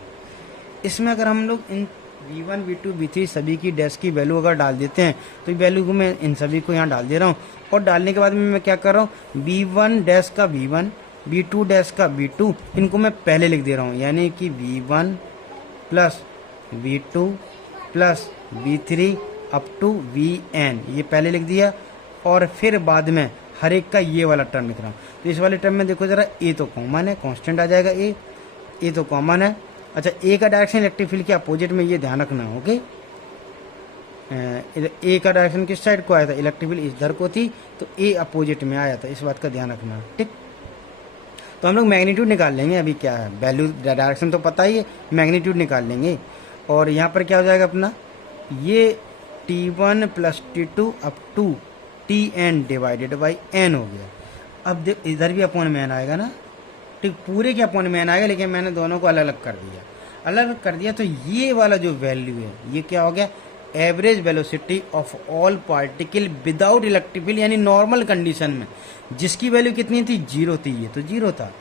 इसमें अगर हम लोग इन v1 v2 v3 सभी की डैश की वैल्यू अगर डाल देते हैं तो वैल्यू को मैं इन सभी को यहाँ डाल दे रहा हूँ, और डालने के बाद में मैं क्या कर रहा हूँ, v1 डैश का v1, v2 डैश का v2, इनको मैं पहले लिख दे रहा हूँ, यानी कि v1 plus v2 plus v3 up to vn, ये पहले लिख दिया, और फिर बाद में हर एक का ये वाला टर्म लिख रहा हूँ। तो इस वाले टर्म में देखो जरा, a तो कॉमन है, कांस्टेंट आ जाएगा a तो कॉमन है। अच्छा, ए का डायरेक्शन इलेक्ट्रिक फील्ड के अपोजिट में, ये ध्यान रखना है, ओके। ए का डायरेक्शन किस साइड को आया था, इलेक्ट्रिक फील्ड इधर को थी, तो ए अपोजिट में आया था, इस बात का ध्यान रखना, ठीक। तो हम लोग मैग्नीट्यूड निकाल लेंगे। अभी क्या है, वैल्यू डायरेक्शन तो पता ही है, मैग्नीट्यूड निकाल लेंगे। और यहाँ पर क्या हो जाएगा अपना, ये T1 plus T2 up to Tn divided by n हो गया। अब इधर भी अपॉन में n आएगा ना, ठीक, पूरे के अपॉन में n आएगा, लेकिन मैंने दोनों को अलग अलग कर दिया, अलग कर दिया। तो ये वाला जो वैल्यू है ये क्या हो गया, average velocity of all particle without electric field, यानी नॉर्मल कंडीशन में, जिसकी वैल्यू कितनी थी, 0 थी। ये तो 0 था,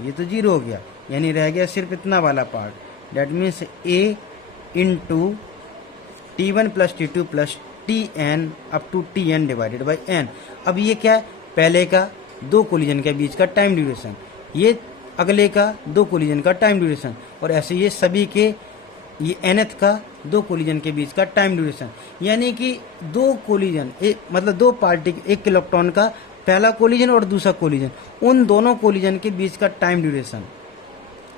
ये तो 0 हो गया, यानी रह गया सिर्फ इतना वाला part, that means a into T1 plus T2 plus Tn up to Tn divided by n। अब ये क्या है, पहले का दो कोलिजन के बीच का टाइम ड्यूरेशन, ये अगले का दो कोलिजन का टाइम ड्यूरेशन, और ऐसे ये सभी के, ये nth का दो कोलिजन के बीच का टाइम ड्यूरेशन, यानी कि दो कोलिजन, मतलब दो पार्टिकल, एक इलेक्ट्रॉन का पहला कोलिजन और दूसरा कोलिजन, उन दोनों कोलिजन के बीच का टाइम ड्यूरेशन,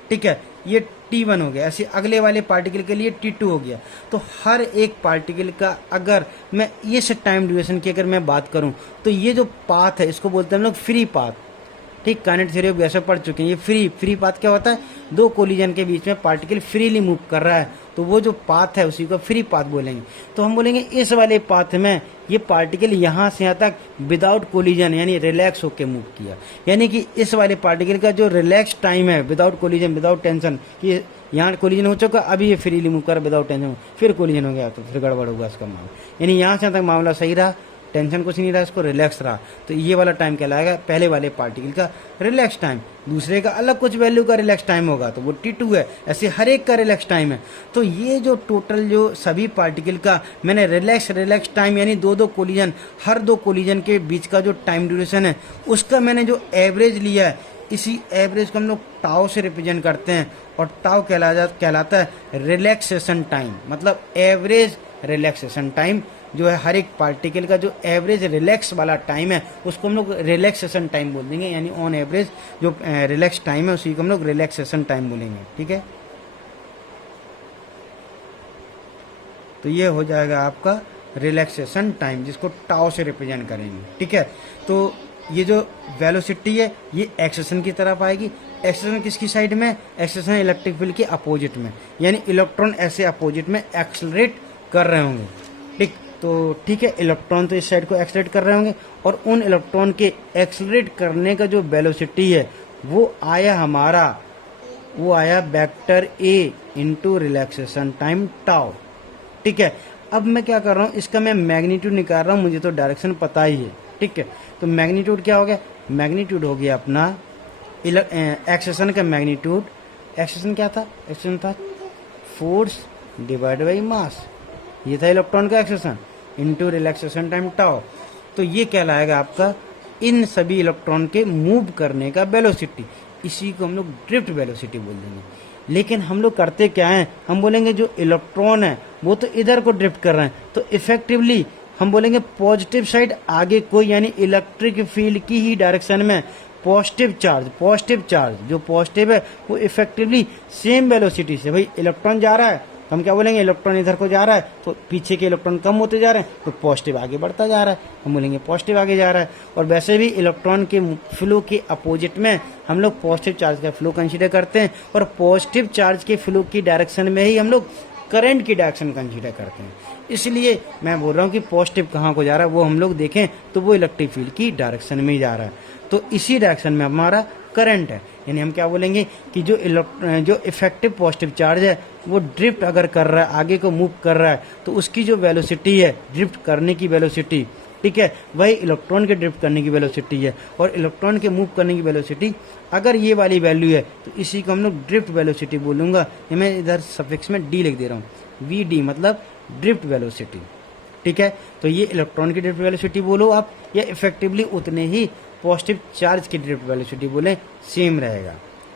ठीक है, ये T1 हो गया। ऐसे अगले वाले पार्टिकल के लिए T2 हो गया। तो हर एक पार्टिकल का अगर मैं इस टाइम ड्यूरेशन की अगर मैं बात करूं, तो ये जो पाथ है इसको बोलते हैं हम लोग फ्री पाथ, ठीक, काइनेटिक थ्योरी ऑफ गैसेस पढ़ चुके हैं। ये फ्री पाथ क्या होता है, दो कोलिजन के बीच में पार्टिकल फ्रीली मूव कर रहा है, तो वो जो पाथ है उसी को फ्री पाथ बोलेंगे। तो हम बोलेंगे इस वाले पाथ में ये पार्टिकल यहाँ से यहाँ तक विदाउट कोलिजन यानी रिलैक्स होकर मूव किया, यानी कि इस वाले पार्टिकल का जो रिलैक्स टाइम है विदाउट कोलिजन, विदाउट टेंशन, कि यहाँ कोलिजन हो चुका, अभी ये फ्रीली मूव कर विदाउट टेंशन, फिर कोलिजन हो गया तो फिर गड़बड़ होगा इसका मामला, यानी यहाँ से यहाँ तक मामला सही रहा, टेंशन कुछ नहीं रहा, इसको रिलैक्स रहा, तो ये वाला टाइम कहलाएगा पहले वाले पार्टिकल का रिलैक्स टाइम। दूसरे का अलग कुछ वैल्यू का रिलैक्स टाइम होगा तो वो T2 है, ऐसे हर एक का रिलैक्स टाइम है। तो ये जो टोटल जो सभी पार्टिकल का मैंने रिलैक्स टाइम, यानी दो दो कोलिजन, हर दो कोलिजन के बीच का जो टाइम ड्यूरेशन है उसका मैंने जो एवरेज लिया है, इसी एवरेज को हम लोग टाउ से रिप्रेजेंट करते हैं, और टाउ कहलाता है रिलैक्सेशन टाइम, मतलब एवरेज रिलैक्सेशन टाइम जो है हर एक पार्टिकल का जो एवरेज रिलैक्स वाला टाइम है उसको हम लोग रिलैक्सेशन टाइम बोल देंगे, यानी ऑन एवरेज जो रिलैक्स टाइम है उसी को हम लोग रिलैक्सेशन टाइम बोलेंगे, ठीक है। तो ये हो जाएगा आपका रिलैक्सेशन टाइम, जिसको टाउ से रिप्रेजेंट करेंगे, ठीक है। तो ये जो वेलोसिटी है ये एक्सेशन की तरफ आएगी। एक्सेशन किसकी साइड में, एक्सेशन इलेक्ट्रिक फील्ड के अपोजिट में, यानी इलेक्ट्रॉन ऐसे अपोजिट में एक्सलरेट कर रहे होंगे, ठीक। तो ठीक है, इलेक्ट्रॉन तो इस साइड को एक्सलरेट कर रहे होंगे, और उन इलेक्ट्रॉन के एक्सलरेट करने का जो वेलोसिटी है वो आया हमारा, वो आया vector a into relaxation time tau, ठीक है। अब मैं क्या कर रहा हूँ, इसका मैं मैग्नीट्यूड निकाल रहा हूँ, मुझे तो डायरेक्शन पता ही है, ठीक है। तो मैग्नीट्यूड क्या हो गया, मैग्नीट्यूड हो गया अपना एक्सेशन का मैग्नीट्यूड। एक्सेशन क्या था, एक्सेशन था फोर्स डिवाइड बाई मास, ये था इलेक्ट्रॉन का acceleration into relaxation time tau. तो ये कहलाएगा आपका इन सभी इलेक्ट्रॉन के मूव करने का वेलोसिटी, इसी को हम लोग ड्रिफ्ट वेलोसिटी बोल देंगे। लेकिन हम लोग करते क्या हैं, हम बोलेंगे जो इलेक्ट्रॉन है वो तो इधर को ड्रिफ्ट कर रहे हैं, तो इफेक्टिवली हम बोलेंगे पॉजिटिव साइड आगे कोई, यानी इलेक्ट्रिक फील्ड की ही डायरेक्शन में पॉजिटिव चार्ज जो पॉजिटिव है वो इफेक्टिवली सेम वेलोसिटी से, भाई इलेक्ट्रॉन जा रहा है तो हम क्या बोलेंगे, इलेक्ट्रॉन इधर को जा रहा है तो पीछे के इलेक्ट्रॉन कम होते जा रहे हैं, तो पॉजिटिव आगे बढ़ता जा रहा है, हम बोलेंगे पॉजिटिव आगे जा रहा है। और वैसे भी इलेक्ट्रॉन के फ्लो के अपोजिट में हम लोग पॉजिटिव चार्ज का फ्लो कंसीडर करते हैं, और पॉजिटिव चार्ज के फ्लो की डायरेक्शन में ही हम लोग करंट की डायरेक्शन कंसीडर करते हैं। इसलिए मैं बोल रहा हूँ कि पॉजिटिव कहाँ को जा रहा है वो हम लोग देखें तो वो इलेक्ट्रिक फील्ड की डायरेक्शन में ही जा रहा है, तो इसी डायरेक्शन में हमारा करंट है। यानी हम क्या बोलेंगे कि जो इफेक्टिव पॉजिटिव चार्ज है वो ड्रिफ्ट अगर कर रहा है, आगे को मूव कर रहा है, तो उसकी जो वेलोसिटी है ड्रिफ्ट करने की वेलोसिटी, ठीक है, वही इलेक्ट्रॉन के ड्रिफ्ट करने की वेलोसिटी है। और इलेक्ट्रॉन के मूव करने की वेलोसिटी अगर ये वाली वैल्यू है तो इसी को हम लोग ड्रिफ्ट वेलोसिटी बोलूँगा। मैं इधर सफिक्स में डी लिख दे रहा हूँ, VD मतलब ड्रिफ्ट वेलोसिटी, ठीक है। तो ये इलेक्ट्रॉन की ड्रिफ्ट वेलोसिटी बोलो आप, या इफेक्टिवली उतने ही पॉजिटिव चार्ज की ड्रिफ्ट वेलोसिटी बोले, सेम रहेगा,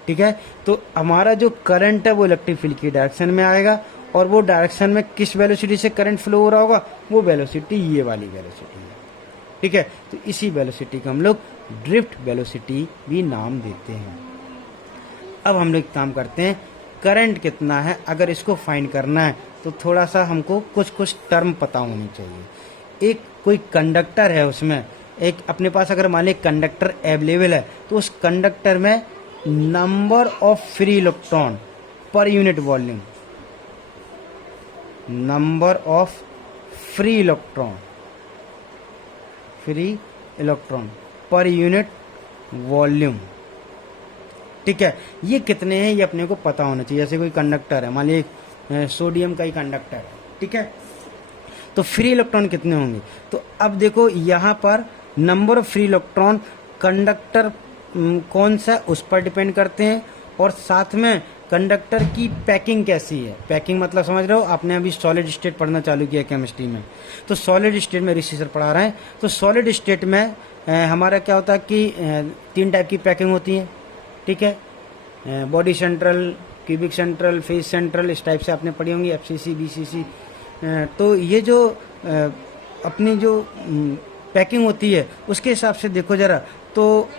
ठीक है। तो हमारा जो करंट है वो इलेक्ट्रिक फील्ड की डायरेक्शन में आएगा, और वो डायरेक्शन में किस वेलोसिटी से करंट फ्लो हो रहा होगा, वो वेलोसिटी ये वाली वेलोसिटी है, ठीक है। तो इसी वेलोसिटी को हम लोग ड्रिफ्ट वेलोसिटी भी नाम देते हैं। अब हम लोग काम करते हैं, करंट कितना है अगर इसको फाइंड करना है तो थोड़ा सा हमको कुछ टर्म पता होनी चाहिए। एक कोई कंडक्टर है, उसमें एक अपने पास अगर मान लीजिए कंडक्टर अवेलेबल है, तो उस कंडक्टर में number of free electron per unit volume, number of free electron per unit volume. ठीक है, ये कितने हैं ये अपने को पता होना चाहिए। जैसे कोई कंडक्टर है, मान लीजिए सोडियम का ही कंडक्टर है, ठीक है, तो फ्री इलेक्ट्रॉन कितने होंगे। तो अब देखो यहाँ पर number of free electron conductor कौन सा उस पर डिपेंड करते हैं, और साथ में कंडक्टर की पैकिंग कैसी है। पैकिंग मतलब समझ रहे हो, आपने अभी सॉलिड स्टेट पढ़ना चालू किया केमिस्ट्री में, तो सॉलिड स्टेट में ऋषि सर पढ़ा रहे हैं। तो सॉलिड स्टेट में हमारा क्या होता है कि 3 टाइप की पैकिंग होती है, ठीक है, body central, cubic central, face central, इस टाइप से आपने पढ़ी होंगी, एफसीसी, बीसीसी। तो ये जो अपनी जो पैकिंग होती है उसके हिसाब से देखो जरा, तो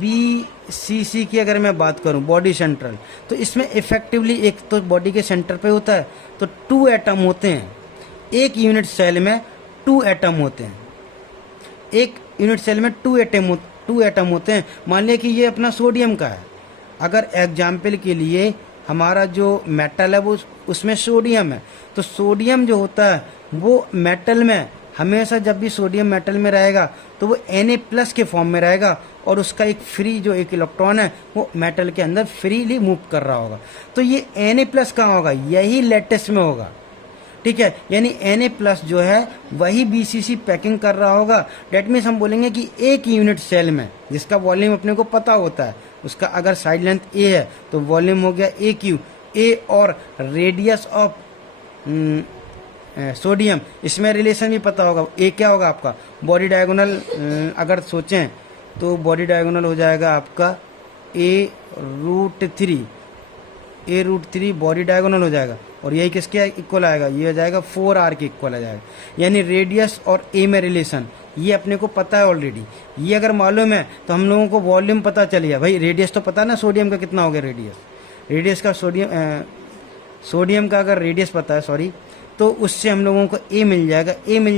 बीसीसी की अगर मैं बात करूं, बॉडी सेंट्रल, तो इसमें इफेक्टिवली एक तो बॉडी के सेंटर पे होता है, तो 2 एटम होते हैं। एक यूनिट सेल में 2 एटम होते हैं, एक यूनिट सेल में 2 एटम होते हैं। मान लिया कि ये अपना सोडियम का है, अगर एग्जाम्पल के लिए हमारा जो मेटल है वो उसमें सोडियम है, तो सोडियम जो होता है वो मेटल में हमेशा, जब भी सोडियम मेटल में रहेगा तो वो Na+ के फॉर्म में रहेगा, और उसका एक फ्री जो एक इलेक्ट्रॉन है वो मेटल के अंदर फ्रीली मूव कर रहा होगा। तो ये Na+ कहाँ होगा, यही लेटेस्ट में होगा, ठीक है, यानी Na+ जो है वही बीसीसी पैकिंग कर रहा होगा। डेट मीन्स हम बोलेंगे कि एक यूनिट सेल में जिसका वॉल्यूम अपने को पता होता है, उसका अगर साइड लेंथ a है तो वॉल्यूम हो गया AQ, a और रेडियस ऑफ सोडियम, इसमें रिलेशन भी पता होगा। a क्या होगा आपका, बॉडी डायगोनल, अगर सोचें तो बॉडी डायगोनल हो जाएगा आपका a√3 बॉडी डायगोनल हो जाएगा, और यही किसके इक्वल आएगा, ये हो जाएगा 4r के इक्वल आ जाएगा। यानी रेडियस और a में रिलेशन ये अपने को पता है ऑलरेडी। ये अगर मालूम है तो हम लोगों को वॉल्यूम पता चल गया। भाई रेडियस तो पता ना सोडियम का कितना हो गया, रेडियस का सोडियम का अगर रेडियस पता है, सॉरी, तो उससे हम लोगों को a मिल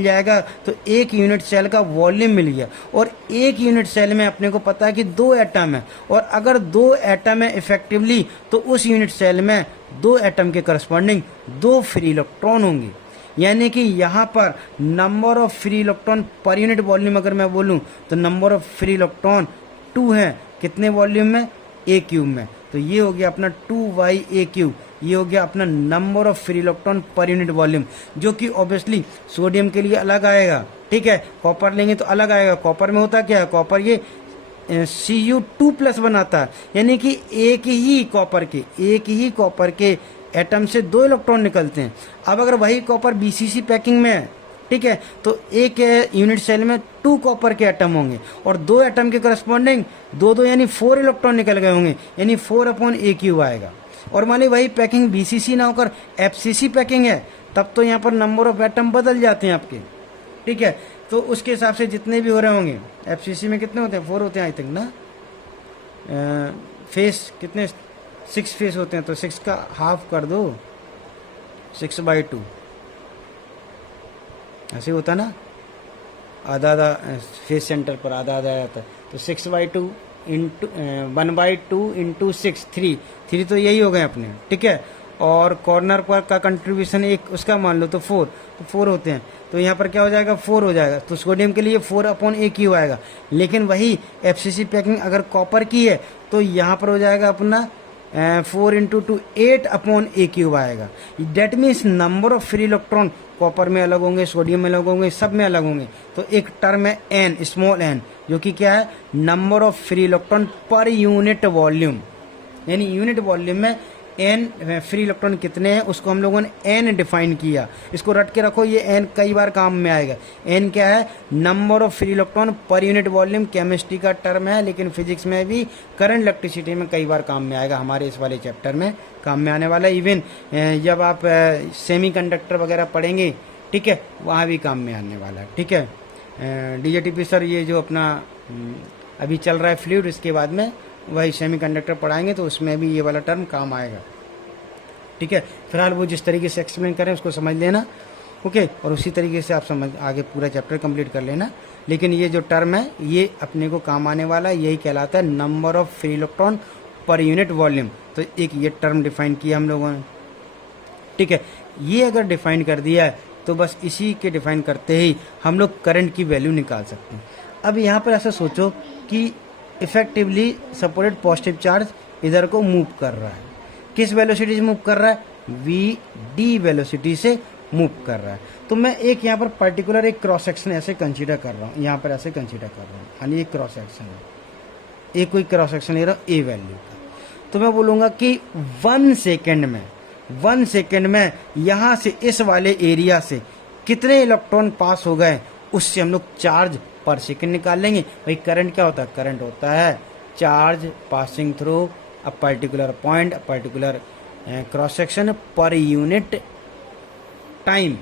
जाएगा। तो एक यूनिट सेल का वॉल्यूम मिल गया, और एक यूनिट सेल में अपने को पता है कि 2 एटम है, और अगर 2 एटम है इफेक्टिवली तो उस यूनिट सेल में 2 एटम के करस्पॉन्डिंग 2 फ्री इलेक्ट्रॉन होंगे। यानी कि यहाँ पर number of free electron per unit volume अगर मैं बोलूँ तो नंबर ऑफ फ्री इलेक्ट्रॉन 2 है, कितने वॉल्यूम में, A³ में। तो ये हो गया अपना 2/A³, ये हो गया अपना number of free electron per unit volume, जो कि ऑब्वियसली सोडियम के लिए अलग आएगा, ठीक है, कॉपर लेंगे तो अलग आएगा। कॉपर में होता क्या है, कॉपर ये Cu2+ बनाता है, यानी कि एक ही कॉपर के एटम से 2 इलेक्ट्रॉन निकलते हैं। अब अगर वही कॉपर बीसीसी पैकिंग में है, ठीक है, तो एक यूनिट सेल में 2 कॉपर के एटम होंगे, और 2 एटम के करस्पॉन्डिंग 2 यानी 4 इलेक्ट्रॉन निकल गए होंगे, यानी 4/A³ आएगा। और मान ली वही पैकिंग बीसीसी ना होकर एफसीसी पैकिंग है, तब तो यहाँ पर नंबर ऑफ एटम बदल जाते हैं आपके, ठीक है। तो उसके हिसाब से जितने भी हो रहे होंगे, एफसीसी में कितने होते हैं, 4 होते हैं आई थिंक ना, फेस कितने, 6 फेस होते हैं, तो 6 का हाफ कर दो, 6/2 ऐसे होता ना, आधा फेस सेंटर पर आधा आता है, तो 6/2 इंटू 1/2 इंटू 6, 3 तो यही हो गए अपने, ठीक है। और कॉर्नर पर का कंट्रीब्यूशन एक उसका मान लो तो 4 होते हैं, तो यहाँ पर क्या हो जाएगा, 4 हो जाएगा। तो सोडियम के लिए 4/A³ आएगा। लेकिन वही एफसीसी पैकिंग अगर कॉपर की है तो यहाँ पर हो जाएगा अपना 4 × 2 8/A³ आएगा। That means number of free electron copper में अलग होंगे, सोडियम में अलग होंगे, सब में अलग होंगे। तो एक टर्म है n, स्मॉल n, जो कि क्या है, number of free electron per unit volume, यानी यूनिट वॉल्यूम में n फ्री इलेक्ट्रॉन कितने हैं उसको हम लोगों ने n डिफाइन किया। इसको रट के रखो, ये n कई बार काम में आएगा। n क्या है, number of free electron per unit volume, chemistry का टर्म है, लेकिन फिजिक्स में भी, करंट इलेक्ट्रिसिटी में कई बार काम में आएगा, हमारे इस वाले चैप्टर में काम में आने वाला है। इवन जब आप सेमीकंडक्टर वगैरह पढ़ेंगे, ठीक है, वहाँ भी काम में आने वाला है, ठीक है। DJTP सर ये जो अपना अभी चल रहा है फ्लूइड, इसके बाद में वही सेमीकंडक्टर पढ़ाएंगे तो उसमें भी ये वाला टर्म काम आएगा, ठीक है। फिलहाल वो जिस तरीके से एक्सप्लेन करें उसको समझ लेना, ओके, और उसी तरीके से आप समझ आगे पूरा चैप्टर कंप्लीट कर लेना। लेकिन ये जो टर्म है ये अपने को काम आने वाला है, यही कहलाता है number of free electron per unit volume. तो एक ये टर्म डिफाइन किया हम लोगों ने, ठीक है। ये अगर डिफाइन कर दिया है तो बस इसी के डिफाइन करते ही हम लोग करंट की वैल्यू निकाल सकते हैं। अब यहाँ पर ऐसा सोचो कि इफेक्टिवली सपोर्टेड पॉजिटिव चार्ज इधर को मूव कर रहा है, किस वेलोसिटी से मूव कर रहा है, वी डी वेलोसिटी से मूव कर रहा है। तो मैं एक यहाँ पर पर्टिकुलर एक क्रॉस सेक्शन ऐसे कंसीडर कर रहा हूँ, यहाँ पर ऐसे कंसीडर कर रहा हूँ, यानी एक क्रॉस सेक्शन है, एक कोई क्रॉस सेक्शन ले रहा हूँ ए वैल्यू का। तो मैं बोलूँगा कि 1 सेकेंड में यहाँ से इस वाले एरिया से कितने इलेक्ट्रॉन पास हो गए, उससे हम लोग चार्ज पर सेकेंड निकाल लेंगे। भाई करंट क्या होता है, करंट होता है charge passing through a particular point, a particular cross section per unit time,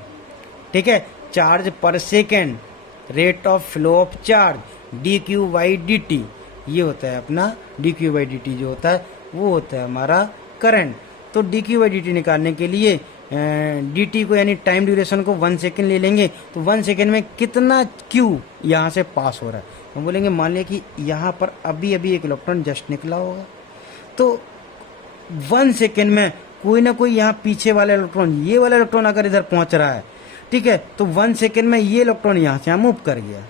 ठीक है। चार्ज पर second, rate of flow of charge D Q by D T, ये होता है अपना D Q by D T जो होता है वो होता है हमारा करंट। तो D Q by D T निकालने के लिए डी टी को यानी टाइम ड्यूरेशन को 1 सेकेंड ले लेंगे। तो 1 सेकेंड में कितना क्यू यहाँ से पास हो रहा है, हम बोलेंगे मान लिया कि यहाँ पर अभी अभी एक इलेक्ट्रॉन जस्ट निकला होगा, तो 1 सेकेंड में कोई ना कोई यहाँ पीछे वाला इलेक्ट्रॉन, ये वाला इलेक्ट्रॉन अगर इधर पहुंच रहा है, ठीक है, तो 1 सेकेंड में ये इलेक्ट्रॉन यहाँ से यहाँ मूव कर गया।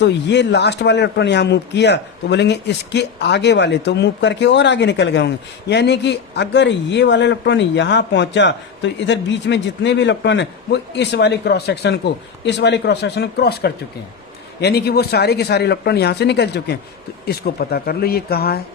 तो ये लास्ट वाले इलेक्ट्रॉन यहाँ मूव किया, तो बोलेंगे इसके आगे वाले तो मूव करके और आगे निकल गए होंगे। यानी कि अगर ये वाला इलेक्ट्रॉन यहाँ पहुंचा तो इधर बीच में जितने भी इलेक्ट्रॉन है वो इस वाले क्रॉस सेक्शन को क्रॉस कर चुके हैं, यानी कि वो सारे के सारे इलेक्ट्रॉन यहाँ से निकल चुके हैं। तो इसको पता कर लो ये कहाँ है,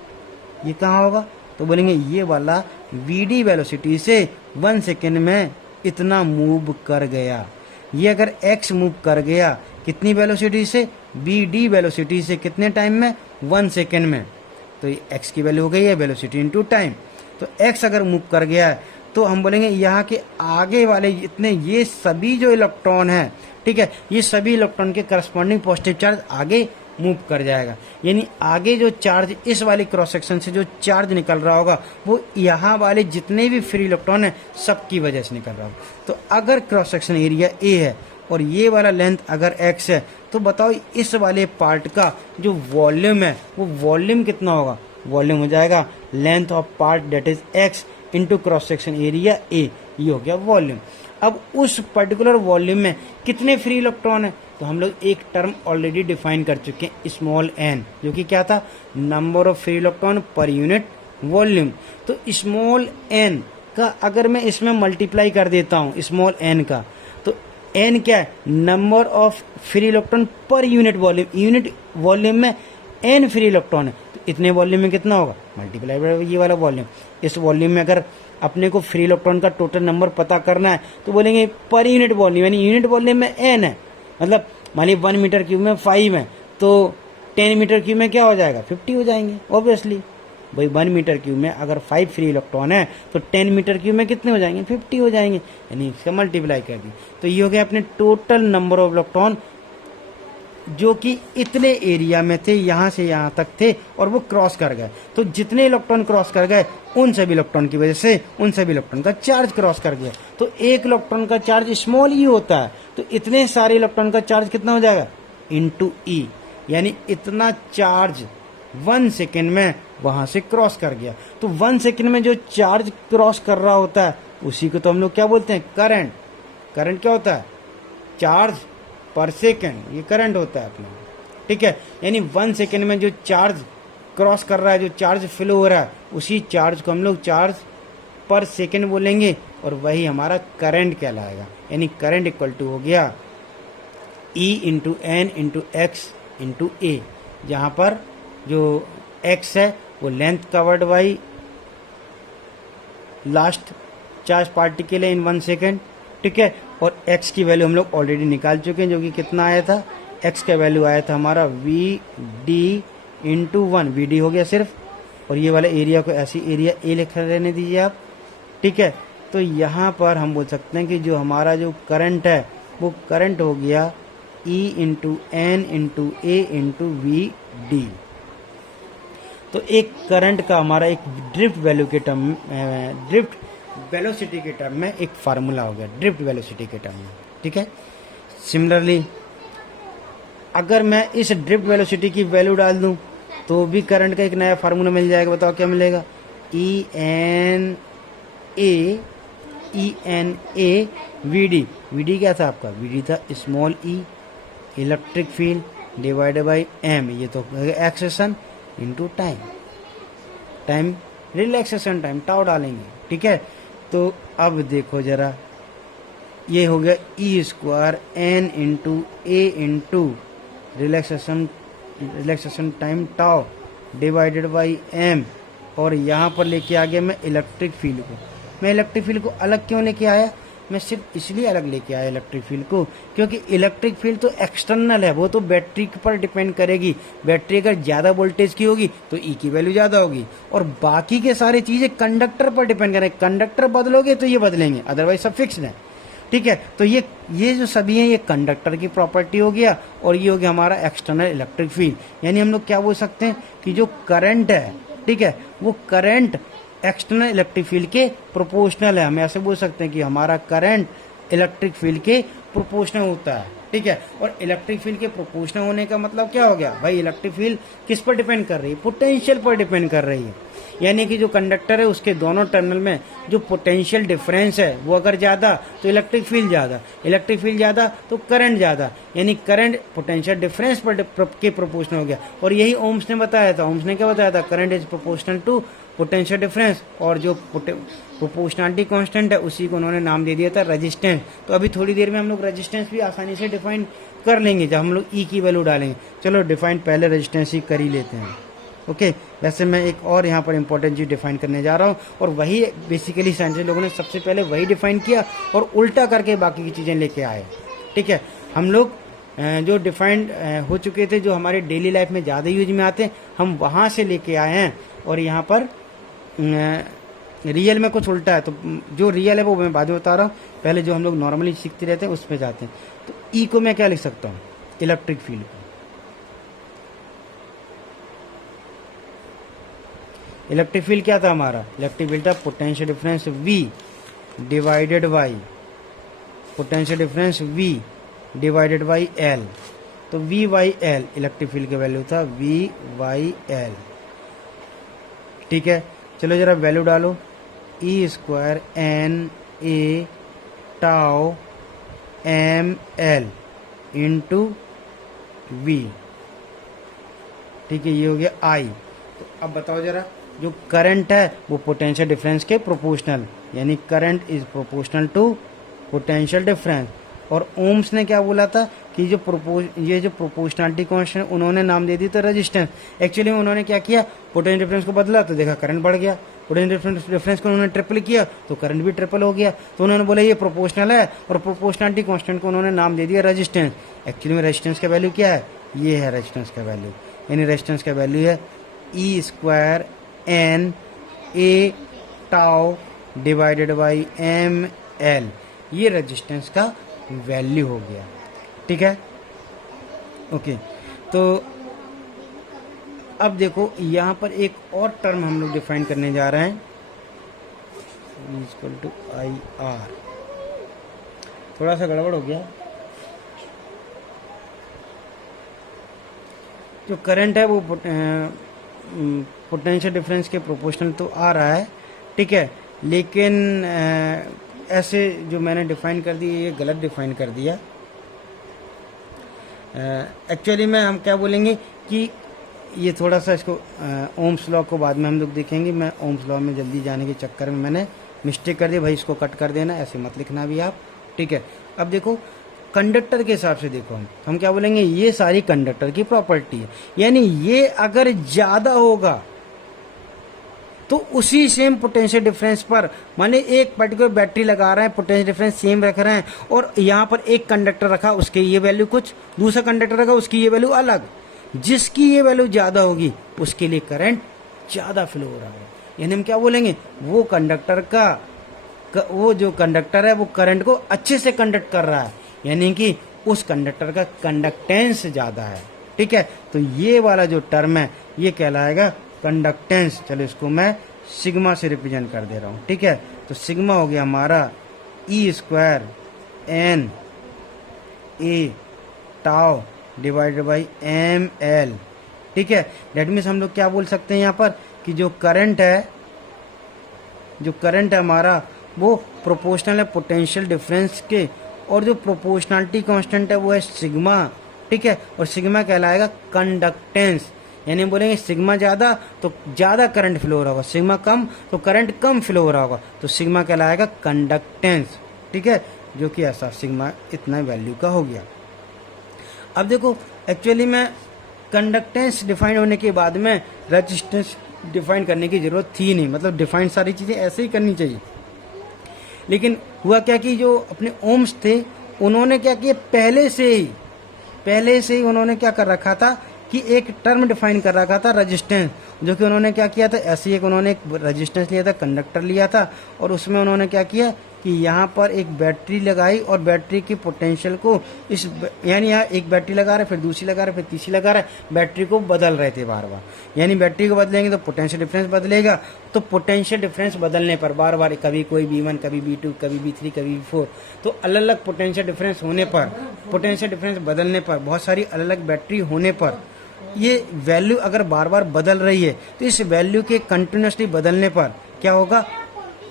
ये कहाँ होगा, तो बोलेंगे ये वाला वी डी वेलोसिटी से 1 सेकेंड में इतना मूव कर गया। ये अगर x मूव कर गया कितनी वेलोसिटी से, बी डी वेलोसिटी से कितने टाइम में, 1 सेकेंड में, तो ये x की वैल्यू हो गई है वेलोसिटी इनटू टाइम। तो x अगर मूव कर गया है तो हम बोलेंगे यहाँ के आगे वाले इतने ये सभी जो इलेक्ट्रॉन है, ठीक है, ये सभी इलेक्ट्रॉन के करस्पॉन्डिंग पॉजिटिव चार्ज आगे मूव कर जाएगा। यानी आगे जो चार्ज इस वाले क्रॉस सेक्शन से जो चार्ज निकल रहा होगा वो यहाँ वाले जितने भी फ्री इलेक्ट्रॉन है सबकी वजह से निकल रहा होगा। तो अगर क्रॉस सेक्शन एरिया ए है और ये वाला लेंथ अगर x है, तो बताओ इस वाले पार्ट का जो वॉल्यूम है वो वॉल्यूम कितना होगा, वॉल्यूम हो जाएगा length of part that is x into cross section area A, ये हो गया वॉल्यूम। अब उस पर्टिकुलर वॉल्यूम में कितने फ्री इलेक्ट्रॉन है, तो हम लोग एक टर्म ऑलरेडी डिफाइन कर चुके हैं स्मॉल एन, जो कि क्या था, number of free electron per unit volume. तो स्मॉल एन का अगर मैं इसमें मल्टीप्लाई कर देता हूँ स्मॉल एन का, तो एन क्या है, number of free electron per unit volume. Unit volume में एन फ्री इलेक्ट्रॉन है, तो इतने वॉल्यूम में कितना होगा, मल्टीप्लाई बाय ये वाला वॉल्यूम। इस वॉल्यूम में अगर अपने को फ्री इलेक्ट्रॉन का टोटल नंबर पता करना है तो बोलेंगे पर यूनिट वॉल्यूम, यानी यूनिट वॉल्यूम में एन है, मतलब मान ली 1 मीटर क्यूब में 5 है तो 10 मीटर क्यूब में क्या हो जाएगा, 50 हो जाएंगे ऑब्वियसली। भाई 1 मीटर क्यूब में अगर 5 फ्री इलेक्ट्रॉन है तो 10 मीटर क्यूब में कितने हो जाएंगे, 50 हो जाएंगे, यानी इसका मल्टीप्लाई कर दी। तो ये हो गया अपने टोटल नंबर ऑफ इलेक्ट्रॉन जो कि इतने एरिया में थे, यहाँ से यहाँ तक थे और वो क्रॉस कर गए। तो जितने इलेक्ट्रॉन क्रॉस कर गए उन सभी इलेक्ट्रॉन की वजह से उन सभी इलेक्ट्रॉन का चार्ज क्रॉस कर गया। तो एक इलेक्ट्रॉन का चार्ज स्मॉल ई होता है, तो इतने सारे इलेक्ट्रॉन का चार्ज कितना हो जाएगा, इनटू ई, यानी इतना चार्ज 1 सेकेंड में वहां से क्रॉस कर गया। तो 1 सेकेंड में जो चार्ज क्रॉस कर रहा होता है उसी को तो हम लोग क्या बोलते हैं, करंट। करंट क्या होता है, चार्ज पर सेकेंड, ये करंट होता है अपना, ठीक है। यानी 1 सेकेंड में जो चार्ज क्रॉस कर रहा है, जो चार्ज फ्लो हो रहा है, उसी चार्ज को हम लोग चार्ज पर सेकेंड बोलेंगे और वही हमारा करंट कहलाएगा। यानी करंट इक्वल टू हो गया E into N into x into A, जहाँ पर जो x है वो length covered by last charge particle है इन 1 सेकेंड, ठीक है। और x की वैल्यू हम लोग ऑलरेडी निकाल चुके हैं, जो कि कितना आया था, x का वैल्यू आया था हमारा V D into 1, V D हो गया सिर्फ, और ये वाला एरिया को ऐसी एरिया ए लिख रहने दीजिए आप, ठीक है। तो यहाँ पर हम बोल सकते हैं कि जो हमारा जो करंट है वो करंट हो गया E into N into A into V D. तो एक करंट का हमारा एक ड्रिफ्ट वैल्यू के टर्म ड्रिफ्ट वेलोसिटी के टर्म में एक फार्मूला हो गया, ड्रिफ्ट वेलोसिटी के टर्म में, ठीक है। सिमिलरली अगर मैं इस ड्रिफ्ट वेलोसिटी की वैल्यू डाल दूं तो भी करंट का एक नया फार्मूला मिल जाएगा। बताओ क्या मिलेगा, E वी डी क्या था आपका, वी डी था small E electric field divided by M, ये तो acceleration into time, time relaxation time tau डालेंगे, ठीक है। तो अब देखो जरा, ये हो गया e square n into A into relaxation time tau divided by m, और यहाँ पर लेके आ गया मैं इलेक्ट्रिक फील्ड को। मैं इलेक्ट्रिक फील्ड को अलग क्यों लेके आया, मैं सिर्फ इसलिए अलग लेके आया इलेक्ट्रिक फील्ड को क्योंकि इलेक्ट्रिक फील्ड तो एक्सटर्नल है, वो तो बैटरी पर डिपेंड करेगी। बैटरी अगर ज़्यादा वोल्टेज की होगी तो ई की वैल्यू ज़्यादा होगी, और बाकी के सारी चीज़ें कंडक्टर पर डिपेंड करेंगे। कंडक्टर बदलोगे तो ये बदलेंगे, अदरवाइज सब फिक्स्ड है, ठीक है। तो ये जो सभी हैं ये कंडक्टर की प्रॉपर्टी हो गया, और ये हो गया हमारा एक्सटर्नल इलेक्ट्रिक फील्ड। यानी हम लोग क्या बोल सकते हैं कि जो करंट है, ठीक है, वो करंट एक्सटर्नल इलेक्ट्रिक फील्ड के प्रोपोर्शनल है। हम ऐसे बोल सकते हैं कि हमारा करंट इलेक्ट्रिक फील्ड के प्रोपोर्शनल होता है, ठीक है। और इलेक्ट्रिक फील्ड के प्रोपोर्शनल होने का मतलब क्या हो गया भाई, इलेक्ट्रिक फील्ड किस पर डिपेंड कर रही है, पोटेंशियल पर डिपेंड कर रही है। यानी कि जो कंडक्टर है उसके दोनों टर्मिनल में जो पोटेंशियल डिफरेंस है वो अगर ज़्यादा तो इलेक्ट्रिक फील्ड ज़्यादा, इलेक्ट्रिक फील्ड ज़्यादा तो करंट ज़्यादा, यानी करंट पोटेंशियल डिफरेंस पर के प्रोपोर्शनल हो गया। और यही ओम्स ने बताया था, ओम्स ने क्या बताया था, current is proportional to potential difference, और जो प्रोपोर्शनलिटी कांस्टेंट है उसी को उन्होंने नाम दे दिया था रेजिस्टेंस। तो अभी थोड़ी देर में हम लोग रेजिस्टेंस भी आसानी से डिफाइन कर लेंगे जब हम लोग ई की वैल्यू डालेंगे। चलो डिफाइन पहले रेजिस्टेंस ही कर ही लेते हैं, ओके। वैसे मैं एक और यहाँ पर इंपॉर्टेंट चीज़ डिफाइन करने जा रहा हूँ, और वही बेसिकली साइंटिस्ट लोगों ने सबसे पहले वही डिफाइन किया और उल्टा करके बाकी की चीज़ें लेके आए, ठीक है। हम लोग जो डिफाइंड हो चुके थे, जो हमारे डेली लाइफ में ज़्यादा यूज में आते हैं, हम वहाँ से लेके आए हैं, और यहाँ पर रियल में कुछ उल्टा है। तो जो रियल है वो मैं बाद में बता रहा हूँ, पहले जो हम लोग नॉर्मली सीखते रहते हैं उसमें जाते हैं। तो ई को मैं क्या लिख सकता हूँ, इलेक्ट्रिक फील्ड को। इलेक्ट्रिक फील्ड क्या था हमारा, इलेक्ट्रिक फील्ड था potential difference V divided by potential difference V divided by L। तो V by L electric field का वैल्यू था, V बाई L, ठीक है। चलो जरा वैल्यू डालो, ई स्क्वायर एन ए tau m L into V, ठीक है, ये हो गया आई। तो अब बताओ जरा, जो करंट है वो पोटेंशियल डिफरेंस के प्रोपोर्शनल, यानी current is proportional to potential difference. और ओम्स ने क्या बोला था कि जो प्रोपोर्शनलिटी कांस्टेंट उन्होंने नाम दे दी तो रेजिस्टेंस। एक्चुअली में उन्होंने क्या किया, पोटेंशियल डिफरेंस को बदला तो देखा करंट बढ़ गया, पोटेंशियल डिफरेंस को उन्होंने ट्रिपल किया तो करंट भी ट्रिपल हो गया। तो उन्होंने बोला ये प्रोपोर्शनल है, और प्रोपोर्शनलिटी कांस्टेंट को उन्होंने नाम दे दिया रेजिस्टेंस। एक्चुअली में रेजिस्टेंस का वैल्यू क्या है, ये है रेजिस्टेंस का वैल्यू, यानी रेजिस्टेंस का वैल्यू है e square n A tau divided by m L, ये रेजिस्टेंस का वैल्यू हो गया, ठीक है, ओके। तो अब देखो यहाँ पर एक और टर्म हम लोग डिफाइन करने जा रहे हैं, इक्वल टू आई आर। थोड़ा सा गड़बड़ हो गया, जो करंट है वो पोटेंशियल डिफरेंस के प्रोपोर्शनल तो आ रहा है, ठीक है, लेकिन ऐसे जो मैंने डिफाइन कर दिया ये गलत डिफाइन कर दिया। एक्चुअली में हम क्या बोलेंगे कि ये थोड़ा सा इसको ओम्स लॉ को बाद में हम लोग देखेंगे। मैं ओम्स लॉ में जल्दी जाने के चक्कर में मैंने मिस्टेक कर दी, भाई इसको कट कर देना, ऐसे मत लिखना भी आप, ठीक है। अब देखो कंडक्टर के हिसाब से देखो, हम क्या बोलेंगे, ये सारी कंडक्टर की प्रॉपर्टी है, यानी ये अगर ज़्यादा होगा तो उसी सेम पोटेंशियल डिफरेंस पर, माने एक पर्टिकुलर बैटरी लगा रहे हैं, पोटेंशियल डिफरेंस सेम रख रहे हैं, और यहाँ पर एक कंडक्टर रखा उसके ये वैल्यू कुछ, दूसरा कंडक्टर रखा उसकी ये वैल्यू अलग, जिसकी ये वैल्यू ज़्यादा होगी उसके लिए करंट ज़्यादा फ्लो हो रहा है। यानी हम क्या बोलेंगे, वो कंडक्टर का वो जो कंडक्टर है वो करंट को अच्छे से कंडक्ट कर रहा है, यानी कि उस कंडक्टर का कंडक्टेंस ज़्यादा है, ठीक है। तो ये वाला जो टर्म है ये कहलाएगा कंडक्टेंस। चलो इसको मैं सिग्मा से रिप्रेजेंट कर दे रहा हूँ, ठीक है। तो सिग्मा हो गया हमारा e square n A tau divided by m L, ठीक है। डेट मीन्स हम लोग क्या बोल सकते हैं यहाँ पर कि जो करंट है जो करंट है हमारा वो प्रोपोर्शनल है पोटेंशियल डिफरेंस के, और जो प्रोपोर्शनलिटी कांस्टेंट है वो है सिग्मा, ठीक है। और सिग्मा कहलाएगा कंडक्टेंस, यानी बोलेंगे सिग्मा ज़्यादा तो ज़्यादा करंट फ्लो हो रहा होगा, सिग्मा कम तो करंट कम फ्लो हो रहा होगा, तो सिग्मा कहलाएगा कंडक्टेंस, ठीक है। जो कि ऐसा सिग्मा इतना वैल्यू का हो गया। अब देखो एक्चुअली में कंडक्टेंस डिफाइन होने के बाद में रेजिस्टेंस डिफाइन करने की ज़रूरत थी नहीं, मतलब डिफाइन सारी चीज़ें ऐसे ही करनी चाहिए। लेकिन हुआ क्या कि जो अपने ओम्स थे उन्होंने क्या किया, पहले से ही उन्होंने क्या कर रखा था कि एक टर्म डिफाइन कर रखा था रेजिस्टेंस, जो कि उन्होंने क्या किया था, ऐसे एक उन्होंने एक रेजिस्टेंस लिया था, कंडक्टर लिया था, और उसमें उन्होंने क्या किया कि यहाँ पर एक बैटरी लगाई और बैटरी की पोटेंशियल को इस यानी यहाँ एक बैटरी लगा रहे, फिर दूसरी लगा रहे, फिर तीसरी लगा रहे, बैटरी को बदल रहे थे बार बार। यानी बैटरी को बदलेंगे तो पोटेंशियल डिफरेंस बदलेगा, तो पोटेंशियल डिफरेंस बदलने पर बार बार कभी कोई V1 कभी V2 कभी V3 कभी V4, तो अलग अलग पोटेंशियल डिफरेंस होने पर, पोटेंशियल डिफरेंस बदलने पर, बहुत सारी अलग अलग बैटरी होने पर ये वैल्यू अगर बार बार बदल रही है तो इस वैल्यू के कंटिन्यूसली बदलने पर क्या होगा,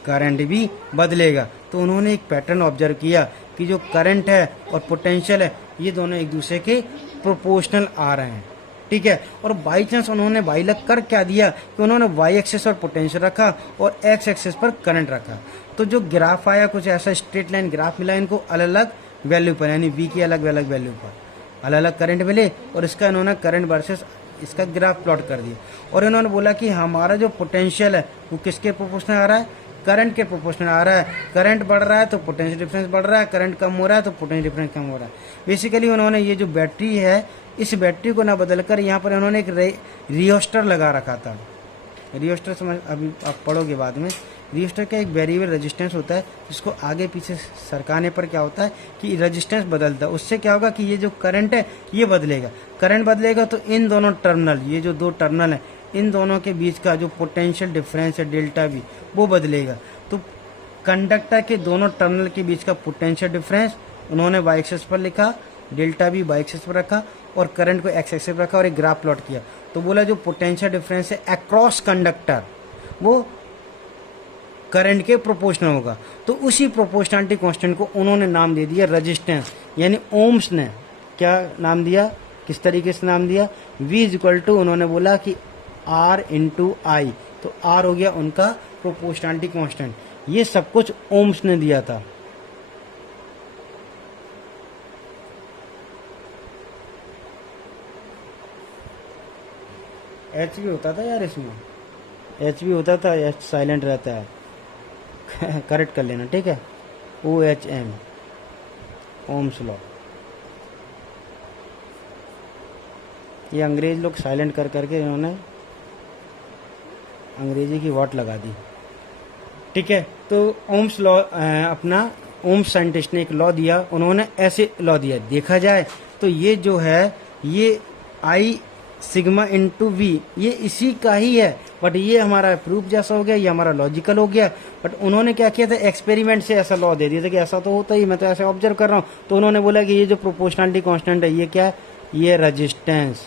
करंट भी बदलेगा। तो उन्होंने एक पैटर्न ऑब्जर्व किया कि जो करंट है और पोटेंशियल है ये दोनों एक दूसरे के प्रोपोर्शनल आ रहे हैं, ठीक है। और बाई चांस उन्होंने बाई लक कर क्या दिया कि उन्होंने वाई एक्सिस पर पोटेंशियल रखा और एक्स एक्सिस पर करंट रखा, तो जो ग्राफ आया कुछ ऐसा स्ट्रेट लाइन ग्राफ मिला इनको अलग अलग वैल्यू पर, यानी वी की अलग अलग वैल्यू पर अलग अलग करंट मिले, और इसका इन्होंने करंट वर्सेस इसका ग्राफ प्लॉट कर दिया। और इन्होंने बोला कि हमारा जो पोटेंशियल है वो किसके प्रोपोर्शनल आ रहा है, करंट के प्रोपोर्शनल आ रहा है। करंट बढ़ रहा है तो पोटेंशियल डिफरेंस बढ़ रहा है, करंट कम हो रहा है तो पोटेंशियल डिफरेंस कम हो रहा है। बेसिकली उन्होंने ये जो बैटरी है इस बैटरी को ना बदलकर यहाँ पर उन्होंने एक रियोस्टर लगा रखा था। रियोस्टर समझ अभी आप पढ़ोगे बाद में। रियोस्टर का एक वेरिएबल रेजिस्टेंस होता है जिसको आगे पीछे सरकाने पर क्या होता है कि रेजिस्टेंस बदलता है, उससे क्या होगा कि ये जो करंट है ये बदलेगा। करंट बदलेगा तो इन दोनों टर्मिनल, ये जो दो टर्मिनल है इन दोनों के बीच का जो पोटेंशियल डिफरेंस है डेल्टा वी वो बदलेगा। तो कंडक्टर के दोनों टर्मिनल के बीच का पोटेंशियल डिफरेंस उन्होंने वाई एक्सिस पर लिखा, डेल्टा वी वाई एक्सिस पर रखा और करंट को एक्स एक्सिस पर रखा और एक ग्राफ प्लॉट किया। तो बोला जो पोटेंशियल डिफरेंस है अक्रॉस कंडक्टर वो करंट के प्रोपोर्शनल होगा। तो उसी प्रोपोर्शनलिटी कांस्टेंट को उन्होंने नाम दे दिया रेजिस्टेंस, यानी ओम्स ने क्या नाम दिया, किस तरीके से नाम दिया, V इक्वल टू उन्होंने बोला कि R इंटू आई, तो R हो गया उनका प्रोपोर्शनलिटी कांस्टेंट। ये सब कुछ ओम्स ने दिया था। H भी होता था यार इसमें, H भी होता था, H साइलेंट रहता है करेक्ट कर लेना, ठीक है। OHM ओम्स लॉ, ये अंग्रेज लोग साइलेंट कर करके इन्होंने अंग्रेजी की वाट लगा दी, ठीक है। तो ओम्स लॉ अपना ओम्स साइंटिस्ट ने एक लॉ दिया, उन्होंने ऐसे लॉ दिया, देखा जाए तो ये जो है ये आई सिग्मा इंटू वी ये इसी का ही है, बट ये हमारा प्रूफ जैसा हो गया, ये हमारा लॉजिकल हो गया। बट उन्होंने क्या किया था, एक्सपेरिमेंट से ऐसा लॉ दे दिया था कि ऐसा तो होता ही, मैं तो ऐसे ऑब्जर्व कर रहा हूँ। तो उन्होंने बोला कि ये जो प्रोपोर्शनलिटी कांस्टेंट है ये क्या है, ये रेजिस्टेंस,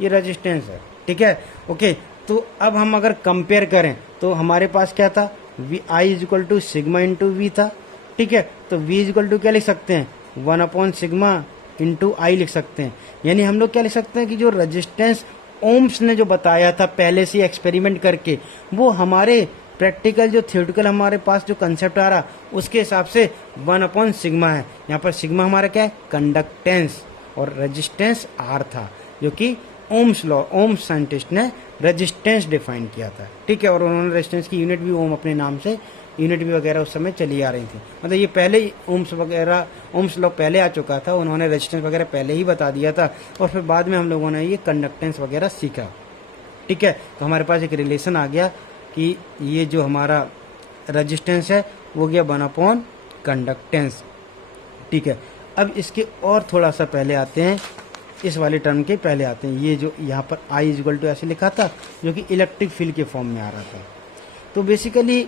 ये रेजिस्टेंस है, ठीक है। ओके, तो अब हम अगर कंपेयर करें तो हमारे पास क्या था, V I is equal to sigma into V था, ठीक है। तो वी इज इक्वल टू क्या लिख सकते हैं, 1 सिग्मा इंटू आई लिख सकते हैं। यानी हम लोग क्या लिख सकते हैं कि जो रेजिस्टेंस ओम्स ने जो बताया था पहले से एक्सपेरिमेंट करके, वो हमारे प्रैक्टिकल जो थियोरिटिकल हमारे पास जो कंसेप्ट आ रहा उसके हिसाब से 1 सिग्मा है। यहाँ पर सिग्मा हमारा क्या है, कंडक्टेंस, और रेजिस्टेंस आर था, जो कि ओम्स लॉ ओम्स साइंटिस्ट ने रेजिस्टेंस डिफाइन किया था, ठीक है। और उन्होंने रेजिस्टेंस की यूनिट भी ओम अपने नाम से यूनिट भी वगैरह उस समय चली आ रही थी, मतलब ये पहले ही ओम्स वगैरह ओम्स लॉ पहले आ चुका था, उन्होंने रेजिस्टेंस वगैरह पहले ही बता दिया था, और फिर बाद में हम लोगों ने ये कंडक्टेंस वगैरह सीखा, ठीक है। तो हमारे पास एक रिलेशन आ गया कि ये जो हमारा रेजिस्टेंस है वो गया 1 कंडक्टेंस, ठीक है। अब इसके और थोड़ा सा पहले आते हैं, इस वाले टर्म के पहले आते हैं, ये जो यहाँ पर आई इक्वल टू ऐसे लिखा था जो कि इलेक्ट्रिक फील्ड के फॉर्म में आ रहा था। तो बेसिकली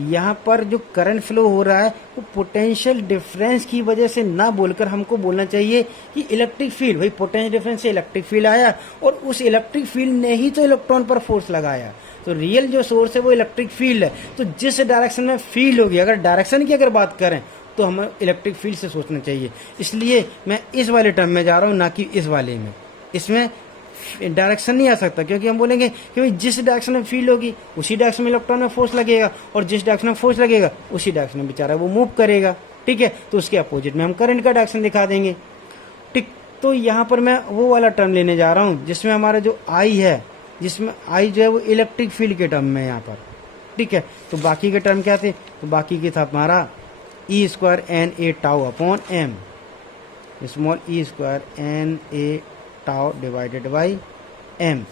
यहाँ पर जो करंट फ्लो हो रहा है वो पोटेंशियल डिफरेंस की वजह से ना बोलकर हमको बोलना चाहिए कि इलेक्ट्रिक फील्ड, भाई पोटेंशियल डिफरेंस से इलेक्ट्रिक फील्ड आया और उस इलेक्ट्रिक फील्ड ने ही तो इलेक्ट्रॉन पर फोर्स लगाया। तो रियल जो सोर्स है वो इलेक्ट्रिक फील्ड है। तो जिस डायरेक्शन में फील्ड होगी, अगर डायरेक्शन की अगर बात करें तो हमें इलेक्ट्रिक फील्ड से सोचना चाहिए। इसलिए मैं इस वाले टर्म में जा रहा हूँ, ना कि इस वाले में। इसमें डायरेक्शन नहीं आ सकता, क्योंकि हम बोलेंगे कि भाई जिस डायरेक्शन में फील्ड होगी उसी डायरेक्शन में इलेक्ट्रॉन में फोर्स लगेगा, और जिस डायरेक्शन में फोर्स लगेगा उसी डायरेक्शन में बेचारा वो मूव करेगा। ठीक है, तो उसके अपोजिट में हम करंट का डायरेक्शन दिखा देंगे। ठीक, तो यहाँ पर मैं वो वाला टर्म लेने जा रहा हूँ जिसमें हमारा जो आई है, जिसमें आई जो है वो इलेक्ट्रिक फील्ड के टर्म में यहाँ पर। ठीक है, तो बाकी के टर्म क्या थे? तो बाकी के था हमारा e square n A tau upon m, small e square n A tau divided by m.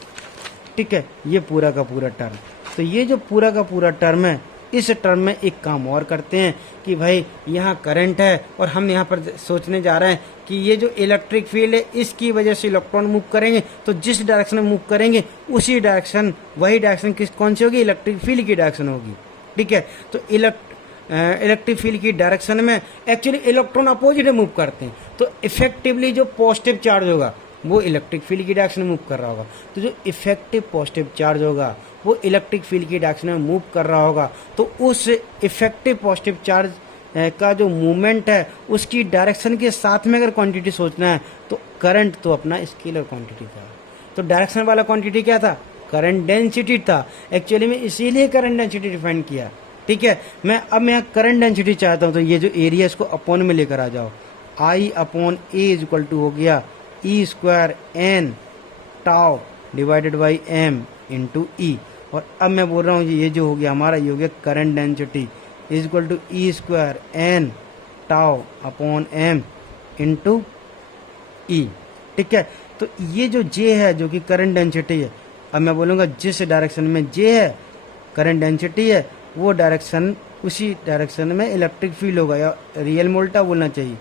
ठीक है, ये पूरा का पूरा टर्म। तो ये जो पूरा का पूरा टर्म है, इस टर्म में एक काम और करते हैं कि भाई यहाँ करंट है और हम यहाँ पर सोचने जा रहे हैं कि ये जो इलेक्ट्रिक फील्ड है इसकी वजह से इलेक्ट्रॉन मूव करेंगे, तो जिस डायरेक्शन में मूव करेंगे उसी डायरेक्शन, वही डायरेक्शन कौन सी होगी? इलेक्ट्रिक फील्ड की डायरेक्शन होगी। ठीक है, तो इलेक्ट्रिक फील्ड की डायरेक्शन में एक्चुअली इलेक्ट्रॉन अपोजिट मूव करते हैं, तो इफेक्टिवली जो पॉजिटिव चार्ज होगा वो इलेक्ट्रिक फील्ड की डायरेक्शन में मूव कर रहा होगा। तो जो इफेक्टिव पॉजिटिव चार्ज होगा वो इलेक्ट्रिक फील्ड की डायरेक्शन में मूव कर रहा होगा, तो उस इफेक्टिव पॉजिटिव चार्ज का जो मूवमेंट है उसकी डायरेक्शन के साथ में अगर क्वांटिटी सोचना है तो करंट तो अपना स्केलर क्वांटिटी था। तो डायरेक्शन वाला क्वांटिटी क्या था? करंट डेंसिटी था। एक्चुअली में इसीलिए करंट डेंसिटी डिफाइन किया। ठीक है, मैं यहाँ करंट डेंसिटी चाहता हूँ, तो ये जो एरिया इसको अपॉन में लेकर आ जाओ। I upon a is equal to हो गया e square n tau divided by m into e. और अब मैं बोल रहा हूँ ये जो हो गया हमारा, ये हो गया current density is equal to e square n tau upon m into e. ठीक है, तो ये जो जे है जो कि करंट डेंसिटी है, अब मैं बोलूँगा जिस डायरेक्शन में जे है करंट डेंसिटी है वो डायरेक्शन, उसी डायरेक्शन में इलेक्ट्रिक फील्ड होगा, या रियल मोल्टा बोलना चाहिए।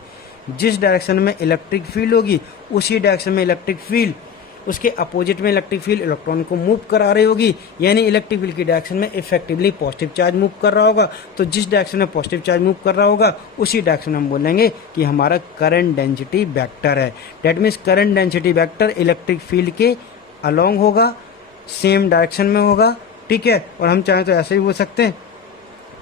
जिस डायरेक्शन में इलेक्ट्रिक फील्ड होगी उसी डायरेक्शन में इलेक्ट्रिक फील्ड, उसके अपोजिट में इलेक्ट्रिक फील्ड इलेक्ट्रॉन को मूव करा रही होगी, यानी इलेक्ट्रिक फील्ड की डायरेक्शन में इफेक्टिवली पॉजिटिव चार्ज मूव कर रहा होगा। तो जिस डायरेक्शन में पॉजिटिव चार्ज मूव कर रहा होगा उसी डायरेक्शन में हम बोलेंगे कि हमारा करंट डेंसिटी वेक्टर है। That means current density vector electric field के अलोंग होगा, सेम डायरेक्शन में होगा। ठीक है, और हम चाहें तो ऐसे भी बोल सकते हैं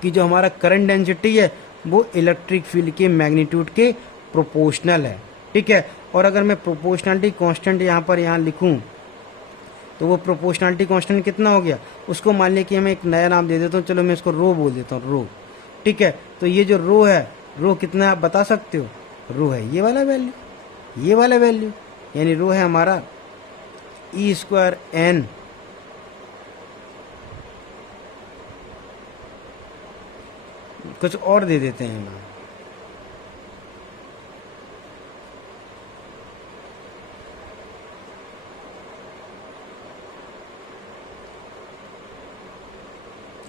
कि जो हमारा करंट डेंसिटी है वो इलेक्ट्रिक फील्ड के मैग्नीट्यूड के प्रोपोर्शनल है। ठीक है, और अगर मैं प्रोपोर्शनलिटी कांस्टेंट यहाँ लिखूं तो वो प्रोपोर्शनलिटी कांस्टेंट कितना हो गया, उसको मान लिया कि मैं एक नया नाम दे देता हूँ, चलो मैं इसको रो बोल देता हूँ, रो। ठीक है, तो ये जो रो है, रो कितना है आप बता सकते हो? रो है ये वाला वैल्यू, ये वाला वैल्यू, यानी रो है हमारा ई स्क्वायर एन कुछ और दे देते हैं ना,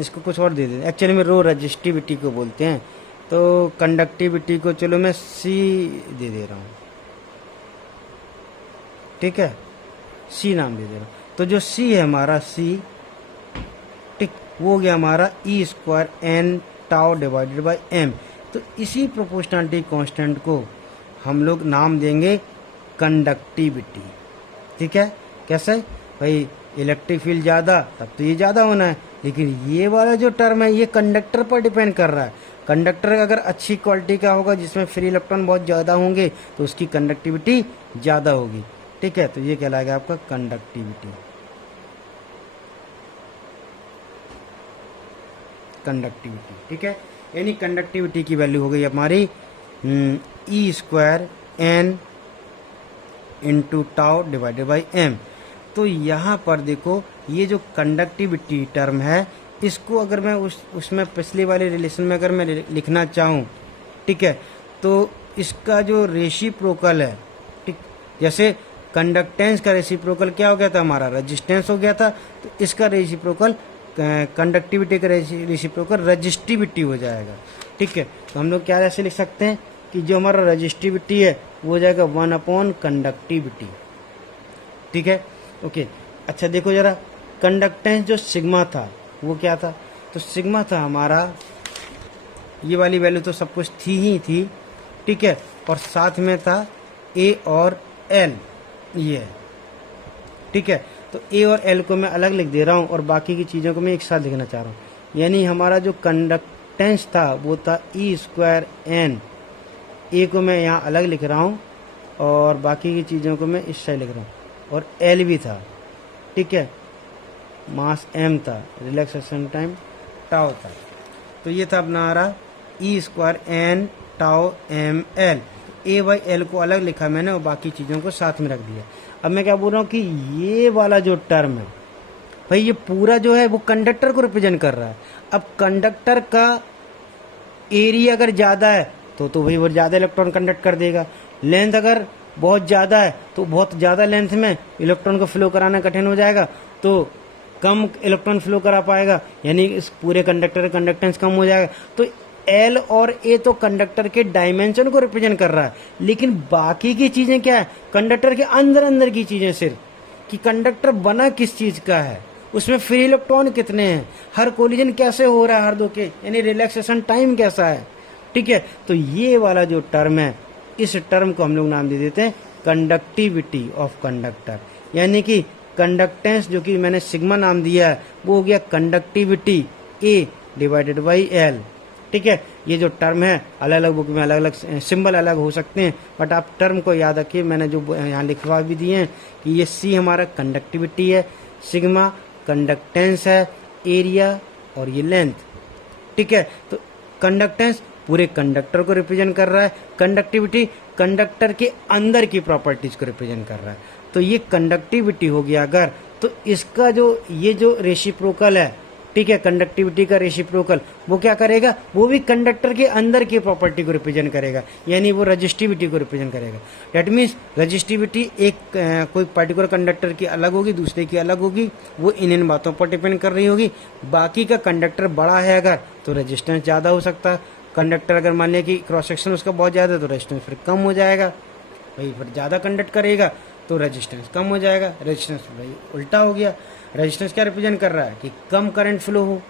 इसको कुछ और दे देते हैं। एक्चुअली में रो रजिस्टिविटी को बोलते हैं, तो कंडक्टिविटी को चलो मैं सी दे रहा हूँ। ठीक है, सी नाम दे रहा हूँ। तो जो सी है हमारा सी, ठीक, वो हो गया हमारा e square n tau divided by m. तो इसी प्रोपोर्शनलिटी कांस्टेंट को हम लोग नाम देंगे कंडक्टिविटी। ठीक है, कैसे भाई? इलेक्ट्रिक फील्ड ज़्यादा तब तो ये ज़्यादा होना है, लेकिन ये वाला जो टर्म है ये कंडक्टर पर डिपेंड कर रहा है। कंडक्टर अगर अच्छी क्वालिटी का होगा जिसमें फ्री इलेक्ट्रॉन बहुत ज़्यादा होंगे तो उसकी कंडक्टिविटी ज़्यादा होगी। ठीक है, तो ये कहलाएगा आपका कंडक्टिविटी। कंडक्टिविटी, ठीक है, यानी कंडक्टिविटी की वैल्यू हो गई हमारी e square n into tau divided by m. तो यहाँ पर देखो ये जो कंडक्टिविटी टर्म है इसको अगर मैं उसमें पिछले वाले रिलेशन में अगर मैं लिखना चाहूँ, ठीक है, तो इसका जो रेसिप्रोकल है, ठीक, जैसे कंडक्टेंस का रेसिप्रोकल क्या हो गया था हमारा? रेजिस्टेंस हो गया था। तो इसका रेसिप्रोकल कंडक्टिविटी का रेसिप्रोकल रजिस्टिविटी हो जाएगा। ठीक है, तो हम लोग क्या ऐसे लिख सकते हैं कि जो हमारा रजिस्टिविटी है वो हो जाएगा 1 अपॉन कंडक्टिविटी। ठीक है, ओके। अच्छा देखो जरा, कंडक्टेंस जो सिग्मा था वो क्या था? तो सिग्मा था हमारा, ये वाली वैल्यू तो सब कुछ थी ही थी, ठीक है, और साथ में था ए और एल, ये है, ठीक है। तो ए और एल को मैं अलग लिख दे रहा हूँ और बाकी की चीज़ों को मैं एक साथ लिखना चाह रहा हूँ। यानी हमारा जो कंडक्टेंस था वो था ई स्क्वायर एन, ए को मैं यहाँ अलग लिख रहा हूँ और बाकी की चीज़ों को मैं इस साइड लिख रहा हूँ, और एल भी था, ठीक है, मास एम था, रिलैक्सेशन टाइम टाउ था। तो ये था अपना आ रहा e square n tau m l, a by l को अलग लिखा मैंने और बाकी चीज़ों को साथ में रख दिया। अब मैं क्या बोल रहा हूँ कि ये वाला जो टर्म है भाई, ये पूरा जो है वो कंडक्टर को रिप्रेजेंट कर रहा है। अब कंडक्टर का एरिया अगर ज़्यादा है तो भाई वो ज़्यादा इलेक्ट्रॉन कंडक्ट कर देगा। लेंथ अगर बहुत ज़्यादा है तो बहुत ज़्यादा लेंथ में इलेक्ट्रॉन को फ्लो कराना कठिन हो जाएगा, तो कम इलेक्ट्रॉन फ्लो करा पाएगा, यानी इस पूरे कंडक्टर का कंडक्टेंस कम हो जाएगा। तो एल और ए तो कंडक्टर के डायमेंशन को रिप्रेजेंट कर रहा है, लेकिन बाकी की चीजें क्या है, कंडक्टर के अंदर अंदर की चीजें सिर्फ, कि कंडक्टर बना किस चीज का है, उसमें फ्री इलेक्ट्रॉन कितने हैं, हर कोलिजन कैसे हो रहा है हर दो के, यानी रिलैक्सेशन टाइम कैसा है, ठीक है। तो ये वाला जो टर्म है, इस टर्म को हम लोग नाम दे देते हैं कंडक्टिविटी ऑफ कंडक्टर, यानी कि कंडक्टेंस जो कि मैंने सिग्मा नाम दिया है वो हो गया conductivity A divided by L, ठीक है। ये जो टर्म है अलग अलग बुक में अलग अलग सिंबल अलग हो सकते हैं, बट आप टर्म को याद रखिए। मैंने जो यहाँ लिखवा भी दिए हैं कि ये सी हमारा कंडक्टिविटी है, सिग्मा कंडक्टेंस है, एरिया और ये लेंथ, ठीक है। तो कंडक्टेंस पूरे कंडक्टर को रिप्रेजेंट कर रहा है, कंडक्टिविटी कंडक्टर के अंदर की प्रॉपर्टीज को रिप्रेजेंट कर रहा है। तो ये कंडक्टिविटी हो गया अगर, तो इसका जो ये जो रेसिप्रोकल है, ठीक है, कंडक्टिविटी का रेसिप्रोकल वो क्या करेगा, वो भी कंडक्टर के अंदर की प्रॉपर्टी को रिप्रेजेंट करेगा, यानी वो रजिस्टिविटी को रिप्रेजेंट करेगा। दैट मीन्स रजिस्टिविटी एक कोई पर्टिकुलर कंडक्टर की अलग होगी, दूसरे की अलग होगी, वो इन बातों पर डिपेंड कर रही होगी। बाकी का कंडक्टर बड़ा है अगर तो रेजिस्टेंस ज़्यादा हो सकता है, कंडक्टर अगर मान लिया कि क्रॉस सेक्शन उसका बहुत ज़्यादा है तो रेजिस्टेंस फिर कम हो जाएगा, भाई फिर ज़्यादा कंडक्ट करेगा तो रेजिस्टेंस कम हो जाएगा, रेजिस्टेंस भाई उल्टा हो गया। रेजिस्टेंस क्या रिप्रेजेंट कर रहा है कि कम करंट फ्लो हो,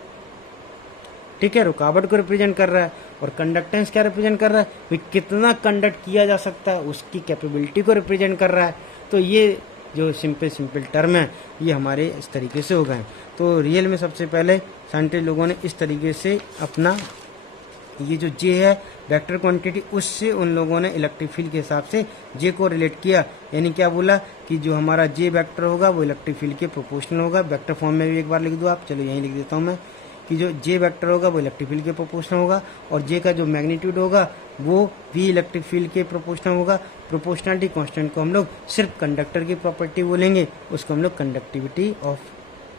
ठीक है, रुकावट को रिप्रेजेंट कर रहा है। और कंडक्टेंस क्या रिप्रेजेंट कर रहा है कि कितना कंडक्ट किया जा सकता है, उसकी कैपेबिलिटी को रिप्रेजेंट कर रहा है। तो ये जो सिंपल टर्म है ये हमारे इस तरीके से हो गए। तो रियल में सबसे पहले साइंटिस्ट लोगों ने इस तरीके से अपना ये जो जे है वेक्टर क्वांटिटी, उससे उन लोगों ने इलेक्ट्रिक फील्ड के हिसाब से जे को रिलेट किया। यानी क्या बोला कि जो हमारा जे वेक्टर होगा वो इलेक्ट्रिक फील्ड के प्रोपोर्शनल होगा। वेक्टर फॉर्म में भी एक बार लिख दो आप, चलो यहीं लिख देता हूँ मैं कि जो जे वेक्टर होगा वो इलेक्ट्रिक फील्ड के प्रोपोर्शनल होगा, और जे का जो मैग्नीट्यूड होगा वो भी इलेक्ट्रिक फील्ड के प्रोपोर्शनल होगा। प्रोपोर्शनलिटी कांस्टेंट को हम लोग सिर्फ कंडक्टर की प्रॉपर्टी बोलेंगे, उसको हम लोग कंडक्टिविटी ऑफ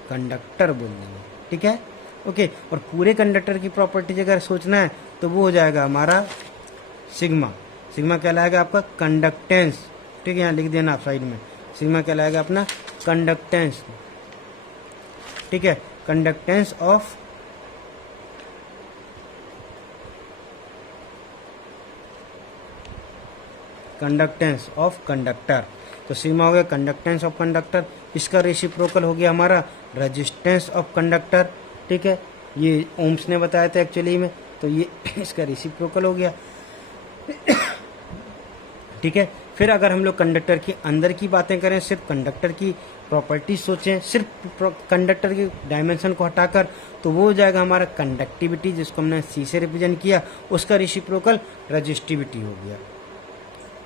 कंडक्टर बोल देंगे, ठीक है, ओके। और पूरे कंडक्टर की प्रॉपर्टीज अगर सोचना है तो वो हो जाएगा हमारा सिग्मा। सिग्मा कहलाएगा आपका कंडक्टेंस, ठीक है, यहाँ लिख देना आप साइड में, सिग्मा कहलाएगा अपना कंडक्टेंस, ठीक है, कंडक्टेंस ऑफ कंडक्टर। तो सिग्मा हो गया कंडक्टेंस ऑफ कंडक्टर, इसका रेसिप्रोकल हो गया हमारा रेजिस्टेंस ऑफ कंडक्टर, ठीक है, ये ओम्स ने बताया था एक्चुअली में, तो ये इसका रेसिप्रोकल हो गया, ठीक है। फिर अगर हम लोग कंडक्टर के अंदर की बातें करें, सिर्फ कंडक्टर की प्रॉपर्टी सोचें, सिर्फ कंडक्टर की डायमेंशन को हटाकर, तो वो हो जाएगा हमारा कंडक्टिविटी, जिसको हमने सी से रिप्रेजेंट किया, उसका रेसिप्रोकल रजिस्टिविटी हो गया,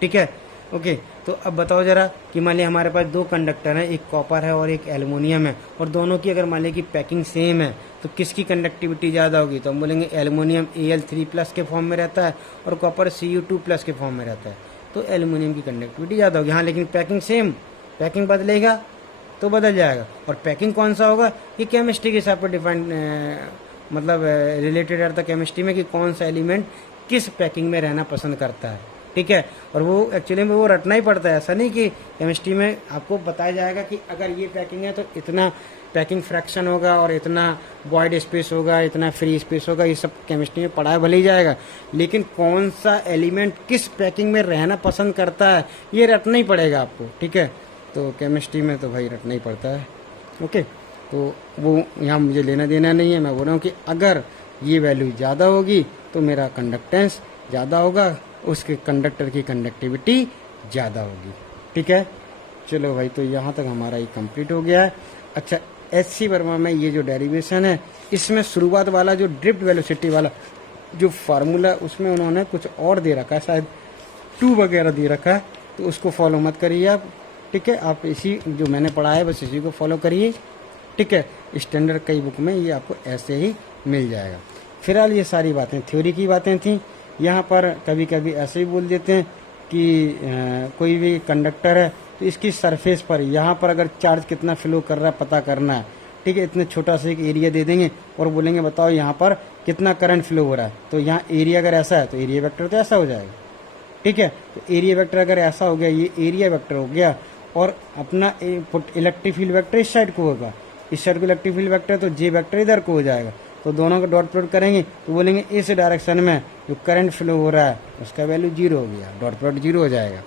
ठीक है, ओके। तो अब बताओ जरा कि मान लिया हमारे पास दो कंडक्टर हैं, एक कॉपर है और एक एल्युमिनियम है, और दोनों की अगर मान लिया कि पैकिंग सेम है तो किसकी कंडक्टिविटी ज़्यादा होगी, तो हम बोलेंगे एल्युमिनियम Al3+ के फॉर्म में रहता है और कॉपर Cu2+ के फॉर्म में रहता है, तो एल्युमिनियम की कंडक्टिविटी ज़्यादा होगी। हाँ, लेकिन पैकिंग सेम, पैकिंग बदलेगा तो बदल जाएगा। और पैकिंग कौन सा होगा, ये केमिस्ट्री के हिसाब पर डिफाइन मतलब रिलेटेड रहता है केमिस्ट्री में कि कौन सा एलिमेंट किस पैकिंग में रहना पसंद करता है, ठीक है। और वो एक्चुअली में वो रटना ही पड़ता है, ऐसा नहीं कि केमिस्ट्री में आपको बताया जाएगा कि अगर ये पैकिंग है तो इतना पैकिंग फ्रैक्शन होगा और इतना वॉइड स्पेस होगा, इतना फ्री स्पेस होगा, ये सब केमिस्ट्री में पढ़ाया भले ही जाएगा, लेकिन कौन सा एलिमेंट किस पैकिंग में रहना पसंद करता है ये रटना ही पड़ेगा आपको, ठीक है। तो केमिस्ट्री में तो भाई रटना ही पड़ता है, ओके। तो वो यहाँ मुझे लेना देना नहीं है। मैं बोल रहा हूँ कि अगर ये वैल्यू ज़्यादा होगी तो मेरा कंडक्टेंस ज़्यादा होगा, उसके कंडक्टर की कंडक्टिविटी ज़्यादा होगी। ठीक है, चलो भाई, तो यहाँ तक हमारा ये कंप्लीट हो गया है। अच्छा, एच.सी. वर्मा में ये जो डेरिवेशन है, इसमें शुरुआत वाला जो ड्रिफ्ट वेलोसिटी वाला जो फार्मूला, उसमें उन्होंने कुछ और दे रखा है, शायद 2 वगैरह दे रखा है, तो उसको फॉलो मत करिए आप। ठीक है, आप इसी जो मैंने पढ़ा है बस इसी को फॉलो करिए। ठीक है, स्टैंडर्ड कई बुक में ये आपको ऐसे ही मिल जाएगा। फिलहाल ये सारी बातें थ्योरी की बातें थी। यहाँ पर कभी कभी ऐसे ही बोल देते हैं कि कोई भी कंडक्टर है तो इसकी सरफेस पर यहाँ पर अगर चार्ज कितना फ्लो कर रहा है पता करना है। ठीक है, इतने छोटा सा एक एरिया दे देंगे और बोलेंगे बताओ यहाँ पर कितना करंट फ्लो हो रहा है, तो यहाँ एरिया अगर ऐसा है तो एरिया वेक्टर तो ऐसा हो जाएगा। ठीक है, तो एरिया वेक्टर अगर ऐसा हो गया, ये एरिया वेक्टर हो गया, और अपना इलेक्ट्रिक फील्ड वेक्टर इस साइड को होगा, इस साइड को इलेक्ट्रिक फील्ड वेक्टर, तो जे वेक्टर इधर को हो जाएगा। तो दोनों का डॉट प्रोडक्ट करेंगे तो बोलेंगे इस डायरेक्शन में जो करंट फ्लो हो रहा है उसका वैल्यू 0 हो गया, डॉट प्रोडक्ट 0 हो जाएगा।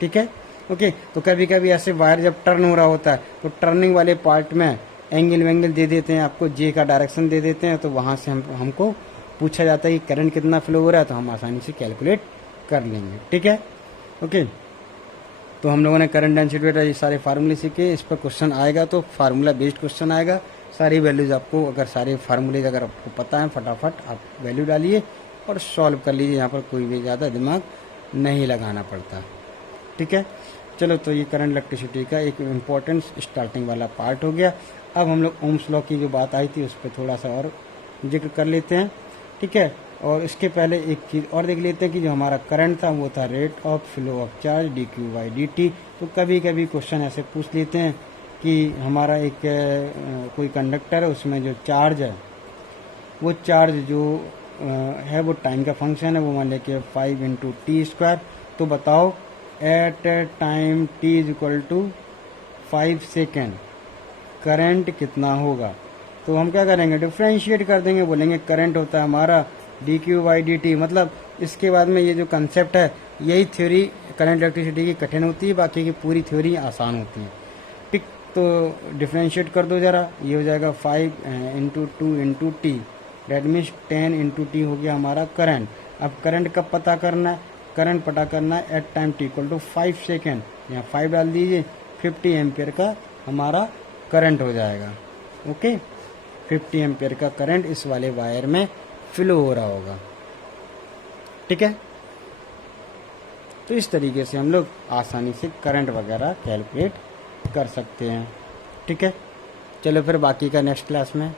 ठीक है, ओके। तो कभी कभी ऐसे वायर जब टर्न हो रहा होता है तो टर्निंग वाले पार्ट में एंगल वेंगल दे देते हैं, आपको जे का डायरेक्शन दे देते हैं, तो वहाँ से हमको पूछा जाता है कि करंट कितना फ्लो हो रहा है, तो हम आसानी से कैलकुलेट कर लेंगे। ठीक है, ओके। तो हम लोगों ने करंट डेंसिटी वेक्टर ये सारे फार्मूले सीखे, इस पर क्वेश्चन आएगा तो फार्मूला बेस्ड क्वेश्चन आएगा। सारी वैल्यूज आपको, अगर सारे फार्मूलेज अगर आपको पता है, फटाफट आप वैल्यू डालिए और सॉल्व कर लीजिए। यहाँ पर कोई भी ज़्यादा दिमाग नहीं लगाना पड़ता। ठीक है, चलो, तो ये करंट इलेक्ट्रिसिटी का एक इम्पोर्टेंट स्टार्टिंग वाला पार्ट हो गया। अब हम लोग ओम्स लॉ की जो बात आई थी उस पर थोड़ा सा और जिक्र कर लेते हैं। ठीक है, और इसके पहले एक चीज़ और देख लेते हैं कि जो हमारा करंट था वो था rate of flow of charge dq/dt। तो कभी कभी क्वेश्चन ऐसे पूछ लेते हैं कि हमारा एक कोई कंडक्टर है, उसमें जो चार्ज है वो चार्ज जो है वो टाइम का फंक्शन है, वो मान लेके 5 × t²। तो बताओ at time t = 5 second current कितना होगा। तो हम क्या करेंगे, डिफ्रेंशिएट कर देंगे, बोलेंगे करंट होता है हमारा dq/dt। मतलब इसके बाद में ये जो कंसेप्ट है, यही थ्योरी करंट इलेक्ट्रिसिटी की कठिन होती है, बाकी की पूरी थ्योरी आसान होती है। ठीक, तो डिफ्रेंशिएट कर दो ज़रा, ये हो जाएगा 5 × 2 × t, डेट मीन्स 10 × t हो गया हमारा करंट। अब करंट कब पता करना है, करंट पता करना है एट टाइम t = 5 सेकेंड। यहाँ 5 डाल दीजिए, 50 एम्पियर का हमारा करंट हो जाएगा। ओके, 50 एम्पियर का करंट इस वाले वायर में फ्लो हो रहा होगा। ठीक है, तो इस तरीके से हम लोग आसानी से करंट वगैरह कैलकुलेट कर सकते हैं। ठीक है, चलो फिर बाकी का नेक्स्ट क्लास में